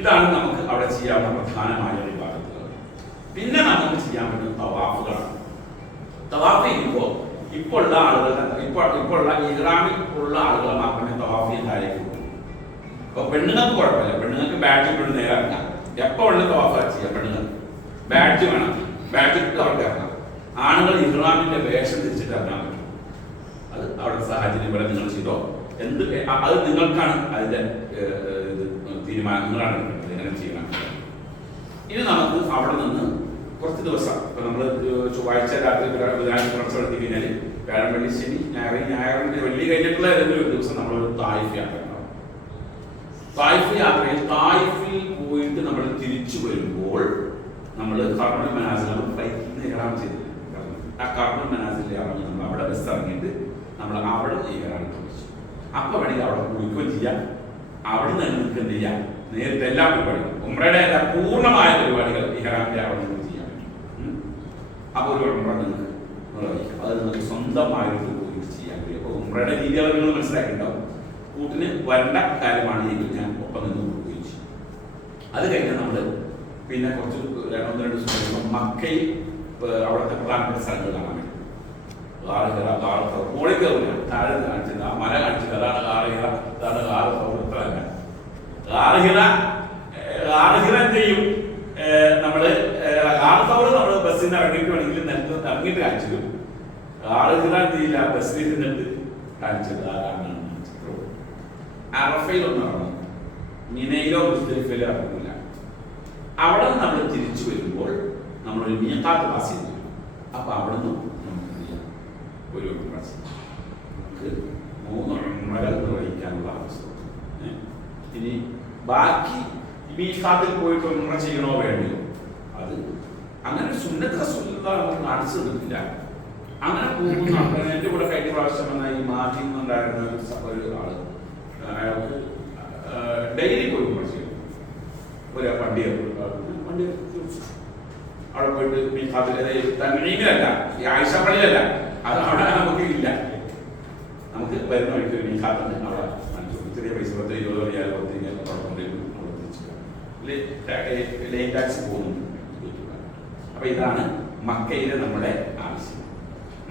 ഇതാണ് നമുക്ക് അവിടെ ചെയ്യാവുന്ന പ്രധാനമായ ഇബാദത്തുകൾ. പിന്നെ നമുക്ക് ചെയ്യാൻ പറ്റുന്ന തവാഫുകളാണ്. തവാഫ് ചെയ്യുമ്പോൾ ഇപ്പോൾ ഉള്ള ഇഹ്റാമിൽ ഉള്ള ആളുകൾ മാത്രമേ തവാഫ് ചെയ്യാൻ താഴേക്കുള്ളൂ. അപ്പൊ പെണ്ണുങ്ങൾക്ക് കുഴപ്പമില്ല, പെണ്ണുങ്ങൾക്ക് ബാഡ്ജ് ഇട്ട് നേരെ ഇറങ്ങാം. എപ്പോൾ ഉള്ള തവാഫ് ചെയ്യാം. പെണ്ണുങ്ങൾ ബാഡ്ജ് വേണം, ബാഡ്ജ് ഇട്ട് അവർക്ക് ഇറങ്ങാം. ആണുങ്ങൾ ഇഹ്റാമിന്റെ വേഷം തിരിച്ചിട്ട് ഇറങ്ങാൻ പറ്റും. അത് അവിടെ സാഹചര്യം ഇവിടെ നിങ്ങൾ ചെയ്തോ, എന്ത് അത് നിങ്ങൾക്കാണ് അതിന്റെ തീരുമാനം, നിങ്ങളാണ് എടുക്കുന്നത് എങ്ങനെ ചെയ്യണം. ഇനി നമുക്ക് അവിടെ നിന്ന് കുറച്ച് ദിവസം, ഇപ്പൊ നമ്മൾ ചൊവ്വാഴ്ച രാത്രി നടത്തി കഴിഞ്ഞാൽ വ്യാഴം, വെള്ളി, ശനി, ഞായറിന്റെ വെള്ളി കഴിഞ്ഞിട്ടുള്ള ഏതെങ്കിലും ഒരു ദിവസം നമ്മളൊരു തായിഫ് യാത്ര ഉണ്ടാവും. തായിഫ് യാത്രയിൽ തായിഫിൽ പോയിട്ട് നമ്മൾ തിരിച്ചു വരുമ്പോൾ നമ്മൾ കർമ്മൽ മനാസിൽ ഫ്ലൈറ്റിൽ നിന്ന് ഇഹ്റാം ചെയ്ത് ആ കർമ്മൽ മനാസിൽ ഇറങ്ങി നമ്മൾ അവിടെ ബസ് ഇറങ്ങിയിട്ട് നമ്മൾ അവിടെ ഇഹ്റാം കഴിച്ചു. അപ്പൊ വേണമെങ്കിൽ അവിടെ കുളിക്കുകയും ചെയ്യാം, അവിടെ നിന്ന് നിങ്ങൾക്ക് എന്ത് ചെയ്യാം, നേരിട്ട് എല്ലാ പരിപാടികളും ഉംറയുടെ എല്ലാ പൂർണ്ണമായ പരിപാടികൾ ഇഹ്റാമിന്റെ അവിടെ നിന്ന് ചെയ്യാൻ പറ്റും. അപ്പൊ ഒരു ഉംറ നിങ്ങൾക്ക് നിർവഹിക്കാം. അത് നിങ്ങൾക്ക് സ്വന്തമായിട്ട് പോയി ചെയ്യാൻ കഴിയും. അപ്പൊ ഉംറയുടെ രീതി അവർ നിങ്ങൾ മനസ്സിലാക്കിയിട്ടുണ്ടാവും. കൂട്ടിന് വരേണ്ട കാര്യമാണ് എങ്കിൽ ഞാൻ ഒപ്പം നിന്ന് കൊടുക്കുകയും ചെയ്യും. അത് കഴിഞ്ഞാൽ നമ്മൾ പിന്നെ കുറച്ച് 1-2 ദിവസം കഴിയുമ്പോൾ മക്കയിൽ അവിടുത്തെ പ്രധാനപ്പെട്ട സ്ഥലങ്ങൾ കാണാൻ പറ്റും. മോളിൽ കയറില്ല, താഴെ കാണിച്ചത് ആ മല കാണിച്ചത് അതാണ് ഗാർഹിറ, അതാണ് ഗാർഹിറ എന്ത് ചെയ്യും, നമ്മള് നമ്മള് ബസ്സിൽ നിന്ന് ഇറങ്ങിയിട്ട് വേണമെങ്കിൽ നിലത്ത് ഇറങ്ങിയിട്ട് കാണിച്ചു തരും. ഗാർഹിറ എന്ത് ചെയ്യില്ല, ബസ്സിൽ നിന്നിട്ട് കാണിച്ചത് ആ കാണാൻ ചിത്രവും. അറഫയിലൊന്നും ഇറങ്ങും, മിനയിലോ മുസ്ദലിഫയിലോ ഇറങ്ങില്ല. അവിടെ നിന്ന് നമ്മൾ തിരിച്ചു വരുമ്പോൾ നമ്മളൊരു മീഖാത്ത് പാസ് ചെയ്തു വരും. അപ്പൊ അവിടെ നിന്ന് നമുക്ക് എന്ത് ചെയ്യാം, ഒരു നമുക്ക് 3 ഉംറ നിർവഹിക്കാനുള്ള അവസരം. ഇനി ബാക്കി മീഖാത്തിൽ പോയിട്ട് ഉംറ ചെയ്യണോ വേണ്ടയോ, അത് അങ്ങനെ സുന്നത്ത് നമുക്ക് കാണിച്ചു തന്നിട്ടില്ല. അങ്ങനെ പോകുന്ന ആൾക്കാർ എൻ്റെ കൂടെ കഴിഞ്ഞ പ്രാവശ്യം വന്ന ഈ മാറ്റിൽ നിന്നുണ്ടായിരുന്ന ഒരു ആള്, അയാൾക്ക് ഡെയിലി പോയി ഉംറ ചെയ്യും. ഒരു വണ്ടി അവിടെ പോയിട്ട് തൻഈമിലല്ല, ഈ ആയിഷ പള്ളിയിലല്ല, അത് അവിടെ നമുക്ക് ഇല്ല. നമുക്ക് വരുന്ന വഴിക്ക് ഒരു മീഖാത്തുണ്ട്, അവിടെ ചെറിയ പൈസ 10-20 റിയാൽ ലൈൻ ടാക്സി പോകുന്നുണ്ട്. അപ്പൊ ഇതാണ് മക്കയിലെ നമ്മുടെ ആവശ്യം.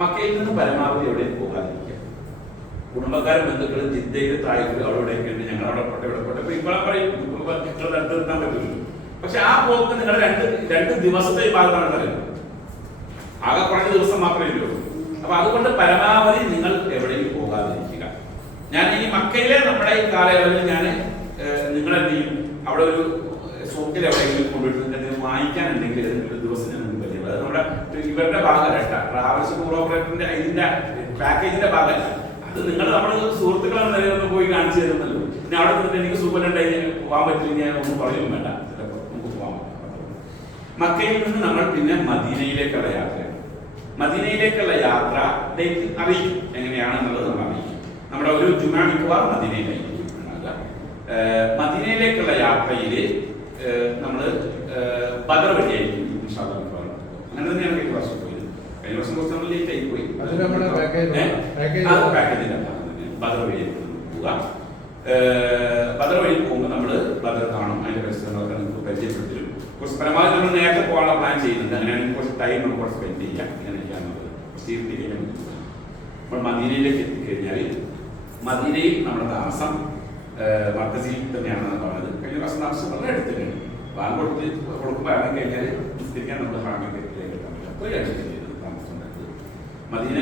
മക്കയിൽ നിന്ന് പരമാവധി എവിടെ പോകാതിരിക്കുക. കുടുംബക്കാരും ബന്ധുക്കളും ജിദ്ദയിൽ തായ്ഫിൽ അവിടെ ഉണ്ട്, ഞങ്ങൾ അവിടെ പോട്ടെ ഇവിടെ പോട്ടെ. അപ്പൊ ഇപ്പോൾ പറയും നിങ്ങൾ അടുത്ത് നിർത്താൻ പറ്റില്ല. പക്ഷെ ആ പോക്ക് നിങ്ങൾ രണ്ട് ദിവസത്തെ വിഭാഗത്താണ് പറയുന്നത്, ആകെ കുറഞ്ഞ ദിവസം മാത്രമേ ഉള്ളൂ. അപ്പൊ അതുകൊണ്ട് പരമാവധി നിങ്ങൾ എവിടെയും പോകാതിരിക്കുക. ഞാൻ ഈ മക്കയിലെ നമ്മുടെ ഈ കാലയളവിൽ ഞാൻ നിങ്ങളെന്ത് ചെയ്യും, അവിടെ ഒരു സൂക്കിൽ എവിടെയെങ്കിലും കൊണ്ടുപോയിട്ട് എന്തെങ്കിലും വാങ്ങിക്കാനുണ്ടെങ്കിൽ ഏതെങ്കിലും ഒരു ദിവസം ഞാൻ നിങ്ങൾക്ക് പറ്റും. അത് നമ്മുടെ ഇവരുടെ ഭാഗമല്ല, ട്രാവൽസ് ടൂർ ഓപ്പറേറ്ററിന്റെ ഇതിന്റെ പാക്കേജിന്റെ ഭാഗമല്ല. അത് നിങ്ങൾ നമ്മുടെ സുഹൃത്തുക്കളെന്ന നിലയിൽ പോയി കാണിച്ചു തരുന്നല്ലോ. പിന്നെ അവിടെ നിന്നിട്ട് എനിക്ക് സുഖമുണ്ടായി പോകാൻ പറ്റില്ല, ഞാൻ ഒന്നും പറയും വേണ്ട, ചിലപ്പോൾ നമുക്ക് പോകാൻ പറ്റും. മക്കയിൽ നിന്ന് നമ്മൾ പിന്നെ മദീനയിലേക്കുള്ള യാത്രയാണ്. മദീനയിലേക്കുള്ള യാത്ര ഡേറ്റ് അറിയിക്കും, എങ്ങനെയാണെന്നുള്ളത് നമ്മൾ അറിയിക്കും. നമ്മുടെ ഒരു ജുമാ മിക്കവാറും മദീനയിലായിരിക്കും. മദീനയിലേക്കുള്ള യാത്രയിൽ നമ്മൾ ബദർ വഴിയായിരിക്കും അങ്ങനെ തന്നെയാണ് കഴിഞ്ഞ വർഷം പോയത്. കഴിഞ്ഞ വർഷം കുറച്ച് നമ്മൾ ലേറ്റ് ആയി പോയി. പാക്കേജിന്റെ ബദർ വഴിയായിരിക്കും പോവുക. ബദർ വഴി പോകുമ്പോൾ നമ്മൾ ബദർ കാണും, അതിന്റെ പരിസരങ്ങളൊക്കെ നമുക്ക് പരിചയപ്പെടുത്തരും. കുറച്ച് പരമാവധി നമ്മൾ നേരത്തെ പോകാനുള്ള പ്ലാൻ ചെയ്യുന്നുണ്ട്. അങ്ങനെയാണെങ്കിൽ കുറച്ച് ടൈം നമുക്ക് കുറച്ച് സ്പെൻഡ് ചെയ്യാം. ഇങ്ങനെയൊക്കെയാണുള്ളത്. നമ്മൾ മദീനയിലേക്ക് എത്തിക്കഴിഞ്ഞാൽ മദീനയിൽ നമ്മുടെ താമസം മർക്കസിൽ തന്നെയാണെന്ന് പറഞ്ഞത്. കഴിഞ്ഞ പ്രാവശ്യം താമസം വളരെ അടുത്ത് തന്നെയാണ്. ബാങ്ക് കൊടുക്കുമ്പോൾ ഇറങ്ങി കഴിഞ്ഞാൽ നിസ്കരിക്കാൻ നമ്മൾ ഹാമിലേക്ക് എത്താൻ പറ്റില്ല. അത്രയും അടുത്ത് താമസം ഉണ്ടായത്.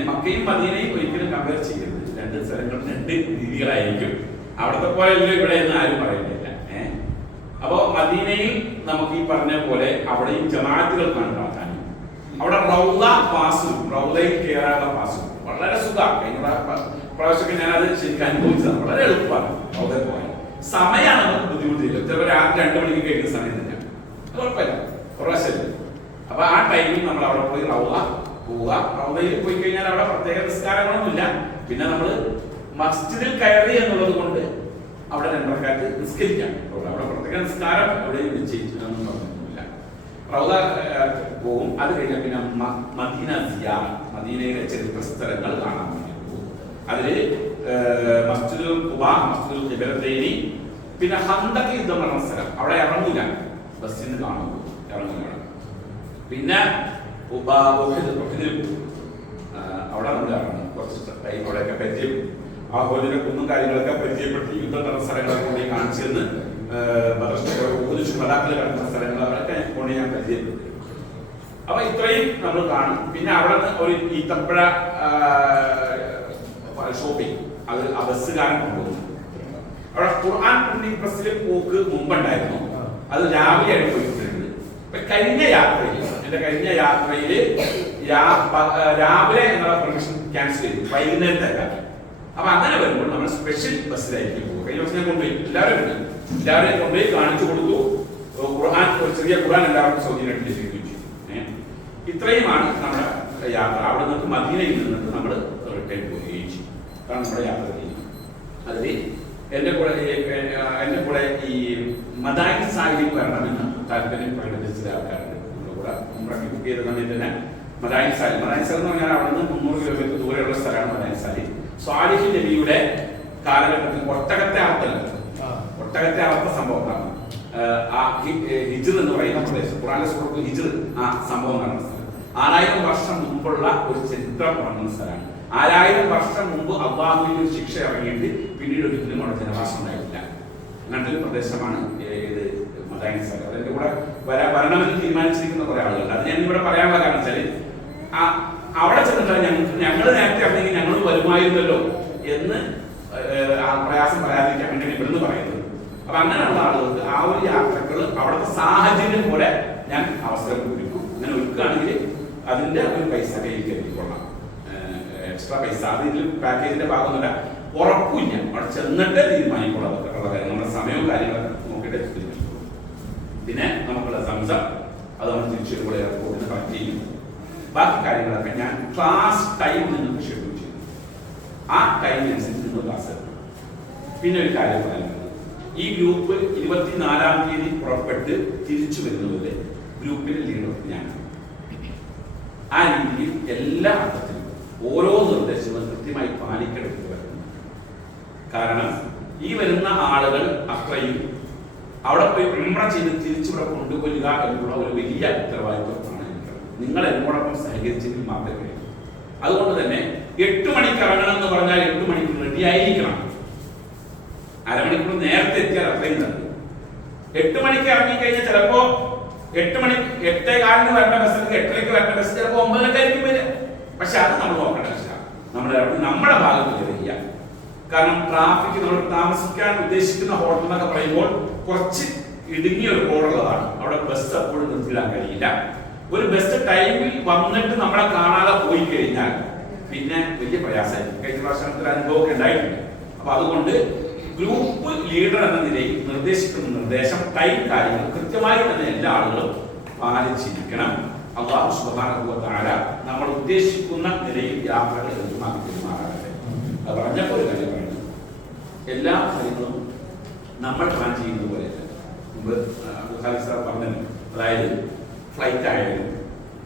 മക്കയും മദീനയും ഒരിക്കലും കമ്പയർ ചെയ്യരുത്. രണ്ട് സ്ഥലങ്ങളും രണ്ട് രീതികളായിരിക്കും. അവിടുത്തെ പോലെയല്ലോ ഇവിടെ എന്ന് ആരും പറയുന്നില്ല. അപ്പോ മദീനയിൽ നമുക്ക് ഈ പറഞ്ഞ പോലെ അവിടെയും ജമാഅത്തുകൾക്കാണ് പ്രാധാന്യം. അവിടെ റൗള പാസും റൗളയിൽ കയറാനുള്ള പാസും വളരെ സുഖമാണ്. കഴിഞ്ഞ പ്രാവശ്യമൊക്കെ ഞാനത് ശരിക്കും അനുഭവിച്ചതാണ്. വളരെ എളുപ്പമാണ് റൗളയിൽ പോകാൻ. സമയമാണ് നമുക്ക് ബുദ്ധിമുട്ടില്ല. ചിലപ്പോൾ രാത്രി 2 മണിക്ക് കഴിക്കുന്ന സമയം തന്നെയാണ്. കുഴപ്പമില്ല, പ്രവേശമില്ല. അപ്പൊ ആ ടൈമിൽ നമ്മൾ അവിടെ പോയി റൗള പോവുക. റൗളയിൽ പോയി കഴിഞ്ഞാൽ അവിടെ പ്രത്യേക നിസ്കാരങ്ങളൊന്നുമില്ല. പിന്നെ നമ്മൾ മസ്ജിദിൽ കയറി എന്നുള്ളത് കൊണ്ട് അവിടെ 2 റക്അത്ത് നിസ്കരിക്കാം. അവിടെ പ്രത്യേക നിസ്കാരം എവിടെയും നിശ്ചയിച്ചിട്ടൊന്നും പറഞ്ഞിട്ടില്ല. റൗള പോകും. അത് കഴിഞ്ഞാൽ പിന്നെ മദീന സിയാറ, മദീനയിലെ ചരിത്ര സ്ഥലങ്ങൾ കാണാൻ വേണ്ടി പോകും. അതില് മസ്ജിദുൽ ഖുബ, മസ്ജിദുൽ ഖിബലത്തൈനി, പിന്നെ ഹന്തഖ് യുദ്ധം നടന്ന സ്ഥലം. അവിടെ ഇറങ്ങൂല, ബസ്സിൽ നിന്ന് കാണും, ഇറങ്ങൂല. പിന്നെ അവിടെ നമ്മൾ ഇറങ്ങും. കുറച്ച് ടൈം അവിടെയൊക്കെ പരിചയം, ആ ഹോജിന്റെ കുന്നും കാര്യങ്ങളൊക്കെ പരിചയപ്പെടുത്തി യുദ്ധം നടന്ന സ്ഥലങ്ങളൊക്കെ കൊണ്ട് കാണിച്ചിരുന്ന് ഊതിച്ചു മലാക്കിൽ കിടക്കുന്ന സ്ഥലങ്ങൾ അവരൊക്കെ കൊണ്ട് ഞാൻ പരിചയപ്പെടുത്തി. അപ്പൊ ഇത്രയും നമ്മൾ കാണും. പിന്നെ അവിടെ നിന്ന് ഒരു ഈത്തപ്പഴ ഷോപ്പിംഗ്, അത് ആ ബസ്സുകാരൻ കൊണ്ടുപോകും. അവിടെ ഖുർആൻ പ്രിന്റിംഗ് പ്രസ്സിൽ പോക്ക് മുമ്പുണ്ടായിരുന്നു. അത് രാവിലെയാണ് പോയിക്കൊണ്ടിരുന്നത്. കഴിഞ്ഞ യാത്രയിൽ രാവിലെ എന്നുള്ള പെർമിഷൻ ക്യാൻസൽ ചെയ്തു, വൈകുന്നേരത്തേക്ക്. അപ്പൊ അങ്ങനെ വരുമ്പോൾ നമ്മൾ സ്പെഷ്യൽ ബസ്സിലായിരിക്കും പോകും. കഴിഞ്ഞ ദിവസം ഞാൻ കൊണ്ടുപോയി എല്ലാവരെയും കൊണ്ടുപോയി കാണിച്ചു കൊടുത്തു. ഖുർആൻ, ഒരു ചെറിയ ഖുർആൻ എല്ലാവർക്കും സൗജന്യമായിട്ട് ചെയ്തു. ഇത്രയുമാണ് നമ്മുടെ യാത്ര. അവിടെ നിന്ന് മദീനയിൽ നിന്നിട്ട് നമ്മൾ റിട്ടേൺ പോവുകയും ചെയ്യും. അതാണ് നമ്മുടെ യാത്ര ചെയ്യുന്നത്. അതിൽ എന്റെ കൂടെ ഈ മദായിൻ സാഹിബ് വരണമെന്ന് താല്പര്യം പ്രകടിപ്പിച്ച ചില ആൾക്കാരുണ്ട്. നമ്മുടെ കൂടെ ബുക്ക് ചെയ്ത സമയത്ത് തന്നെ മദായിൻ സാഹിബ് എന്ന് പറഞ്ഞാൽ അവിടെ നിന്ന് 300 കിലോമീറ്റർ ദൂരെയുള്ള സ്ഥലമാണ് മദായിൻ സാഹിബ്. സ്വാലിഹ് നബിയുടെ കാലഘട്ടത്തിൽ ഒട്ടകത്തെ അർത്ഥ സംഭവമാണ്. ഹിജ്ർ എന്ന് പറയുന്ന പ്രദേശം, ഖുർആനിലെ സൂറത്തുൽ ഹിജ്ർ ആ സംഭവം നടന്ന സ്ഥലം. 6000 വർഷം മുമ്പുള്ള ഒരു ചരിത്രം നടന്ന സ്ഥലമാണ്. 6000 വർഷം മുമ്പ് അള്ളാഹുവിന്റെ ഒരു ശിക്ഷ ഇറങ്ങിയിട്ട് പിന്നീട് ഒരിക്കലും അവിടെ ജനവാസം ഉണ്ടായിട്ടില്ല. അങ്ങനത്തെ ഒരു പ്രദേശമാണ് ഇത് മദായിൻ സാഹിബ്. അതിന്റെ കൂടെ വരണമെന്ന് തീരുമാനിച്ചിരിക്കുന്ന കുറെ ആളുകളുണ്ട്. അത് ഞാൻ ഇവിടെ പറയാനുള്ള കാരണം വെച്ചാൽ അവിടെ ചെന്നിട്ടാണ് ഞങ്ങൾ നേരത്തെ അറിഞ്ഞെങ്കിൽ ഞങ്ങൾ വരുമായിരുന്നല്ലോ എന്ന് പ്രയാസം പറയാതിരിക്കാൻ വേണ്ടിയാണ് ഇവിടുന്ന് പറയുന്നത്. അപ്പൊ അങ്ങനെയുള്ള ആളുകൾക്ക് ആ ഒരു യാത്രകൾ അവിടുത്തെ സാഹചര്യം പോലെ ഞാൻ അവസരം ഒരുക്കും. അങ്ങനെ ഒരുക്കുകയാണെങ്കിൽ അതിന്റെ ഒരു പൈസ കയ്യിൽ കരുതിക്കൊള്ളാം. എക്സ്ട്രാ പൈസ അത് ഇതിൽ പാക്കേജിന്റെ ഭാഗമൊന്നുമില്ല, ഉറപ്പില്ല. അവിടെ ചെന്നിട്ട് തീരുമാനിക്കൊള്ളാം. അതൊക്കെ ഉള്ള കാര്യം നമ്മുടെ സമയവും കാര്യങ്ങളൊക്കെ നോക്കിയിട്ട് തീരുമാനിക്കുള്ളൂ. പിന്നെ നമുക്കുള്ള സംസം അത് നമ്മൾ തിരിച്ചു വരുമ്പോൾ എയർപോർട്ടിൽ കളക്ട് ചെയ്യും. ബാക്കി കാര്യങ്ങളൊക്കെ ഞാൻ ക്ലാസ് ടൈം നിങ്ങൾക്ക് ഷെഡ്യൂൾ ചെയ്തു. ആ ടൈമിനനുസരിച്ച് നിങ്ങൾ ക്ലാസ് എടുക്കണം. പിന്നെ ഒരു കാര്യം പറയാനുള്ളത്, ഈ ഗ്രൂപ്പ് 24-ാം തീയതി പുറപ്പെട്ട് തിരിച്ചു വരുന്നതിലെ ഗ്രൂപ്പിന്റെ ലീഡർ ഞാൻ. ആ രീതിയിൽ എല്ലാ അർത്ഥത്തിലും ഓരോ നിർദ്ദേശങ്ങളും കൃത്യമായി പാലിക്കെടുത്ത് വരുന്നു. കാരണം ഈ വരുന്ന ആളുകൾ അത്രയും അവിടെ പോയി ഉംറ ചെയ്ത് തിരിച്ചിവിടെ കൊണ്ടുവരിക എന്നുള്ള ഒരു വലിയ ഉത്തരവാദിത്വമാണ്. നിങ്ങൾ എന്നോടൊപ്പം സഹകരിച്ചെങ്കിൽ മാത്രമേ കഴിയൂ. അതുകൊണ്ട് തന്നെ 8 മണിക്ക് ഇറങ്ങണം എന്ന് പറഞ്ഞാൽ 8 മണിക്ക് റെഡി ആയിരിക്കണം. അരമണിക്കൂർ നേരത്തെ എത്തിയാൽ അത്രയും നല്ലത്. 8 മണിക്ക് ഇറങ്ങിക്കഴിഞ്ഞാൽ ചിലപ്പോ 8:15 വരേണ്ട ബസ് 8:30 വരേണ്ട ബസ് ചിലപ്പോൾ 9:00 വരിക. പക്ഷെ അത് നമ്മൾ നോക്കേണ്ട ആവശ്യമാണ്. നമ്മുടെ ഭാഗത്ത് ചെയ്യുക. കാരണം ട്രാഫിക്, നമ്മൾ താമസിക്കാൻ ഉദ്ദേശിക്കുന്ന ഹോട്ടൽ എന്നൊക്കെ പറയുമ്പോൾ കുറച്ച് ഇടുങ്ങിയ ഒരു റോഡുള്ളതാണ്. അവിടെ ബസ് എപ്പോഴും നിർത്തിയിടാൻ കഴിയില്ല. ഒരു ബസ് ടൈമിൽ വന്നിട്ട് നമ്മളെ കാണാതെ പോയി കഴിഞ്ഞാൽ പിന്നെ വലിയ പ്രയാസമായിരിക്കും. കഴിഞ്ഞ പ്രാവശ്യത്തിൽ അനുഭവമൊക്കെ ഉണ്ടായിട്ടുണ്ട്. അപ്പൊ അതുകൊണ്ട് ഗ്രൂപ്പ് ലീഡർ എന്ന നിലയിൽ നിർദ്ദേശിക്കുന്ന നിർദ്ദേശം, ടൈം കാര്യങ്ങൾ കൃത്യമായി തന്നെ എല്ലാ ആളുകളും പാലിച്ചിരിക്കണം. അല്ലാഹു സുബ്ഹാനഹു വ തആല നമ്മൾ ഉദ്ദേശിക്കുന്ന നിലയിൽ യാത്രകൾ എളുപ്പമാക്കി പെരുമാറാകട്ടെ. അത് പറഞ്ഞപ്പോൾ ഒരു കാര്യം പറയുന്നു, എല്ലാ കാര്യങ്ങളും നമ്മൾ പ്ലാൻ ചെയ്യുന്നത് പോലെ മുമ്പ് ഖാലിദ് സാർ പറഞ്ഞു. അതായത് ഫ്ലൈറ്റ് ആയാലും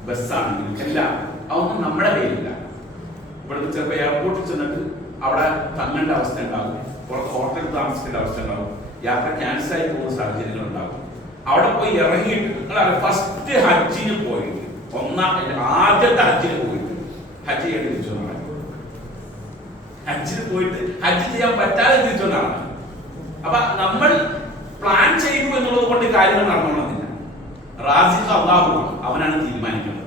ബസ്സാണെങ്കിലും എല്ലാം അതൊന്നും നമ്മുടെ കയ്യിലില്ല. ഇവിടുന്ന് ചിലപ്പോൾ എയർപോർട്ടിൽ ചെന്നിട്ട് അവിടെ തങ്ങേണ്ട അവസ്ഥ ഉണ്ടാകും, പുറത്ത് ഹോട്ടലിൽ താമസിക്കേണ്ട അവസ്ഥ ഉണ്ടാകും, യാത്ര ക്യാൻസൽ ആയി പോകുന്ന സാഹചര്യങ്ങൾ ഉണ്ടാകും. അവിടെ പോയി ഇറങ്ങിയിട്ട് നിങ്ങൾ ഫസ്റ്റ് ഹജ്ജിന് പോയിട്ട് ആദ്യത്തെ ഹജ്ജിന് പോയിട്ട് ഹജ്ജ് ചെയ്യേണ്ടി തിരിച്ചു വന്നാണ്. ഹജ്ജിന് പോയിട്ട് ഹജ്ജ് ചെയ്യാൻ പറ്റാതെ തിരിച്ചു വന്നാണ്. അപ്പൊ നമ്മൾ പ്ലാൻ ചെയ്തു എന്നുള്ളത് കൊണ്ട് കാര്യങ്ങൾ നടന്നോണമെന്നില്ല. റാസിഖ് അല്ലാഹുവാണ്, അവനാണ് തീരുമാനിക്കുന്നത്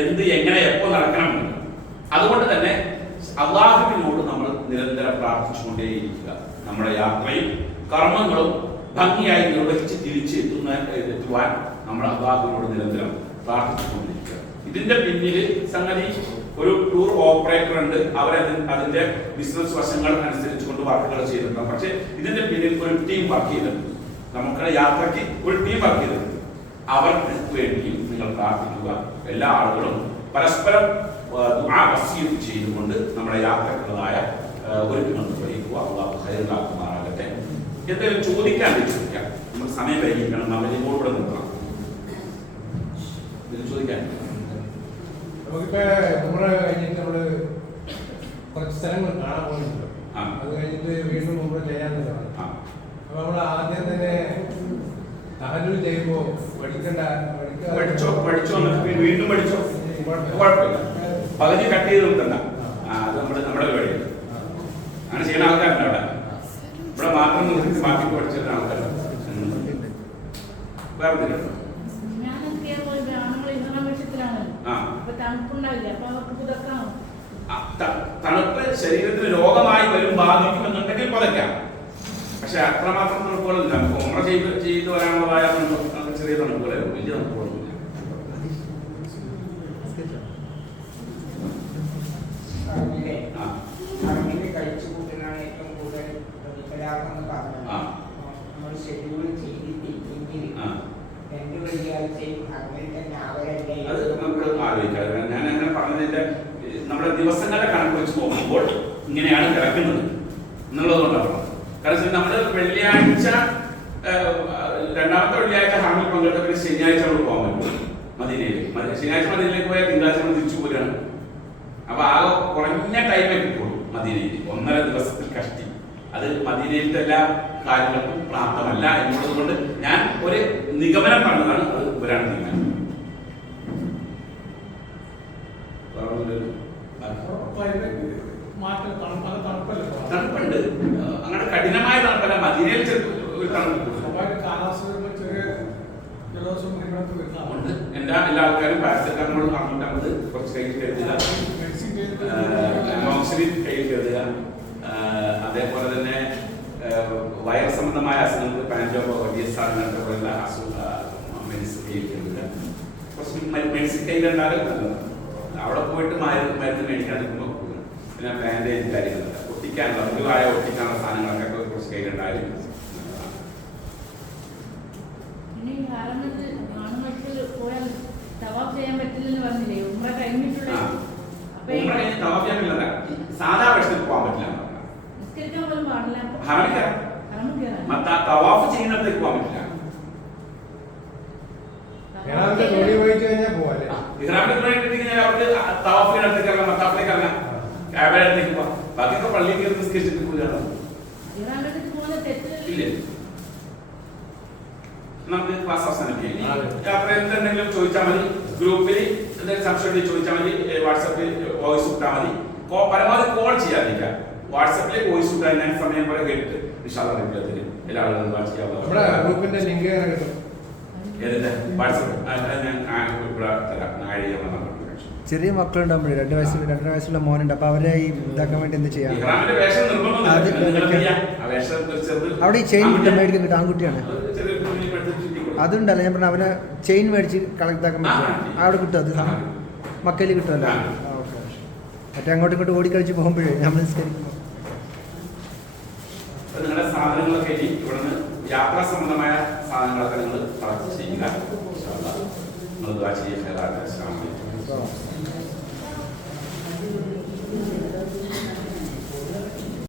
എന്ത് എങ്ങനെ എപ്പോൾ നടക്കണമെന്ന്. അതുകൊണ്ട് തന്നെ അല്ലാഹുവിനോട് നമ്മൾ നിരന്തരം പ്രാർത്ഥിച്ചുകൊണ്ടേയിരിക്കുക. നമ്മുടെ യാത്രയും കർമ്മങ്ങളും ഭംഗിയായി നിർവഹിച്ച് എത്തുവാൻ നമ്മൾ അല്ലാഹുവിനോട് നിരന്തരം പ്രാർത്ഥിച്ചുകൊണ്ടിരിക്കുക. ഇതിന്റെ പിന്നിൽ സംഗതി ഒരു ടൂർ ഓപ്പറേറ്റർ ഉണ്ട്, അതിന്റെ ബിസിനസ് വശങ്ങൾ അനുസരിച്ചുകൊണ്ട് വർക്കുകൾ ചെയ്തിട്ടുണ്ട്. പക്ഷെ ഇതിന്റെ പിന്നിൽ ഒരു ടീം വർക്ക് ചെയ്തിട്ടുണ്ട്. നമുക്ക് യാത്രയ്ക്ക് ഒരു ടീം വർക്ക് ചെയ്തിട്ടുണ്ട്. അവർക്ക് വേണ്ടിയും നിങ്ങൾ പ്രാർത്ഥിക്കുക. എല്ലാ ആളുകളും പരസ്പരം ദുആ വസിയത്ത് ചെയ്തുകൊണ്ട് നമ്മുടെ യാത്രക്കുള്ളതായ ഒരുക്കങ്ങൾ നിർവഹിക്കുക. അല്ലാഹു ഖൈറാക്കുമാറാകട്ടെ. എന്തെങ്കിലും ചോദിക്കാൻ ചോദിക്കാം, നമുക്ക് സമയം വൈകിക്കണം, നമ്മൾ ഇങ്ങോട്ട് നിർത്തണം. ചോദിക്കാൻ നമുക്കിപ്പോ ഉംറ കഴിഞ്ഞിട്ട് നമ്മള് കുറച്ച് സ്ഥലങ്ങൾ കാണാൻ പോകുന്നുണ്ടല്ലോ. അത് കഴിഞ്ഞിട്ട് വീണ്ടും ഉംറ ചെയ്യാന്നുള്ളതാണ്. അപ്പൊ നമ്മൾ ആദ്യം തന്നെ തഹല്ലുൽ ചെയ്യുമ്പോ പഠിച്ചോ വീണ്ടും പഠിച്ചോ, കുഴപ്പമില്ല. പകുതി കട്ട് ചെയ്ത് നിർത്തണ്ട. അത് നമ്മുടെ പരിപാടി. അങ്ങനെ ചെയ്യുന്ന ആൾക്കാരുണ്ട് അവിടെ. ഇവിടെ മാത്രം നിർത്തി മാറ്റി പഠിച്ചിരുന്ന ആൾക്കാരുണ്ട്. വേറെ എന്തെങ്കിലും തണുപ്പ് ശരീരത്തിന് രോഗമായി വരും, ബാധിക്കുമെന്നുണ്ടെങ്കിൽ പുതയ്ക്കാം. പക്ഷെ അത്രമാത്രം തണുപ്പുകളില്ല. ഉംറ ചെയ്ത് വരാനുള്ളതായ ചെറിയ തണുപ്പുകളെ വലിയ തണുപ്പുകളൊന്നുമില്ല. അത് നമുക്ക് ആലോചിക്കാം. ഞാൻ അങ്ങനെ പറഞ്ഞതിന്റെ നമ്മുടെ ദിവസങ്ങളുടെ കണക്ക് വെച്ച് നോക്കുമ്പോൾ ഇങ്ങനെയാണ് കിടക്കുന്നത് എന്നുള്ളത് കൊണ്ടാണ്. കാരണം നമ്മൾ വെള്ളിയാഴ്ച രണ്ടാമത്തെ വെള്ളിയാഴ്ച ഹറമിൽ പങ്കെടുത്ത പിന്നെ ശനിയാഴ്ച നമ്മൾ പോകാൻ പറ്റും മദീനയിൽ. ശനിയാഴ്ച മദീനയിലേക്ക് പോയാൽ തിങ്കളാഴ്ച നമ്മൾ തിരിച്ചു പോരുകയാണ്. അപ്പൊ ആ കുറഞ്ഞ ടൈമേ കിട്ടുള്ളൂ മദീനയിൽ, 1.5 ദിവസത്തിൽ കഷ്ടി. അത് മദീനയിലത്തെ എല്ലാ കാര്യങ്ങൾക്കും പ്രാപ്തമല്ല എന്നുള്ളത് കൊണ്ട് ഞാൻ ഒരു നിഗമനം പറഞ്ഞതാണ്. അത് വരാൻ തീരുമാനം. തണുപ്പുണ്ട്, അങ്ങനെ കഠിനമായ തണുപ്പല്ല. മദീനയിൽ ഒരു തണുപ്പ് ഉണ്ട്. എല്ലാ ആൾക്കാരും പാരസെറ്റമോൾ 450 കുറച്ച് കയ്യിൽ കരുതുക, മോക്സിലിൻ കയ്യിൽ കരുതുക. അതേപോലെ തന്നെ വൈറസ് സംബന്ധമായ അസുഖങ്ങൾക്ക് പാൻജോബോ വലിയസ് അങ്ങനത്തെ പോലുള്ള മെഡിസിൻ കയ്യിൽ കരുതുക. കുറച്ച് മെഡിസിൻ കയ്യിലുണ്ടാകും നല്ലതാണ്. അവിടെ പോയിട്ട് മരുന്ന് മേടിക്കാൻ നിൽക്കുമ്പോൾ പിന്നെ ബാൻഡേജ് കാര്യങ്ങളുണ്ട്, ഒട്ടിക്കാനുള്ള പൊതുവായ ഒട്ടിക്കാനുള്ള സാധനങ്ങളൊക്കെ കുറച്ച് കയ്യിലുണ്ടായാലും. സാധാ വേഷത്തിൽ പോകാൻ പറ്റില്ല. തവാഫ് ചെയ്യുന്നിടത്തേക്ക് പോകാൻ പറ്റില്ല. അവർക്ക് തവാഫ് ചെയ്യുന്നിടത്തേക്ക് ഇറങ്ങാം, മത്താഫിലേക്ക് ഇറങ്ങാം, കാബയിലേക്ക് പോവാം. ബാക്കിയൊക്കെ പള്ളിയിൽ കയറി നിസ്കരിച്ചിട്ട് പോവുകയാണ്. ഇല്ലേ, നമുക്ക് ക്ലാസ് അവസാനിപ്പിക്കാം. യാത്ര എന്തെങ്കിലും ചോദിച്ചാൽ മതി, ഗ്രൂപ്പിൽ എന്തെങ്കിലും സംശയം ചോദിച്ചാൽ മതി, വാട്സാപ്പിൽ വോയിസ് ഇട്ടാൽ മതി. പരമാവധി കോൾ ചെയ്യാതിരിക്കാം. വാട്സാപ്പിൽ വോയിസ് ഇട്ടാൽ ഞാൻ സമയം പോലെ കേട്ടിട്ട് വിശാലത്തിന് എല്ലാ ആളുകളും വാച്ച് ചെയ്യാവുന്ന ഗ്രൂപ്പിന്റെ ലിങ്ക് ഏതിന്റെ വാട്സാപ്പ് ഞാൻ ഇവിടെ തരാം. ചെറിയ മക്കളുണ്ടാകുമ്പോഴേ 2 വയസ്സുള്ള മോനുണ്ട്. അപ്പൊ അവരെ ഈ ഇതാക്കാൻ വേണ്ടി എന്ത് ചെയ്യാം? അവിടെ ഈ ചെയിൻ കിട്ടും, മേടിക്കാൻ കിട്ടും. ആൺകുട്ടിയാണ്, അതുണ്ടല്ലോ. ഞാൻ പറഞ്ഞ അവനെ ചെയിൻ മേടിച്ച് കളക്റ്റാക്കാൻ പറ്റും. അവിടെ കിട്ടും, അത് മക്കയിൽ കിട്ടുമല്ലോ. മറ്റേ അങ്ങോട്ടും ഇങ്ങോട്ടും ഓടിക്കളിച്ച് പോകുമ്പോഴേ നമ്മൾ നിസ്കരിക്കുമ്പോൾ നിങ്ങളുടെ സാധനങ്ങളൊക്കെ ഇവിടുന്ന് യാത്രാ സംബന്ധമായ സാധനങ്ങളൊക്കെ നിങ്ങൾ കളക്ട് ചെയ്യുക. നിങ്ങൾ ദുആ ചെയ്യുക. അസ്സലാമു അലൈക്കും.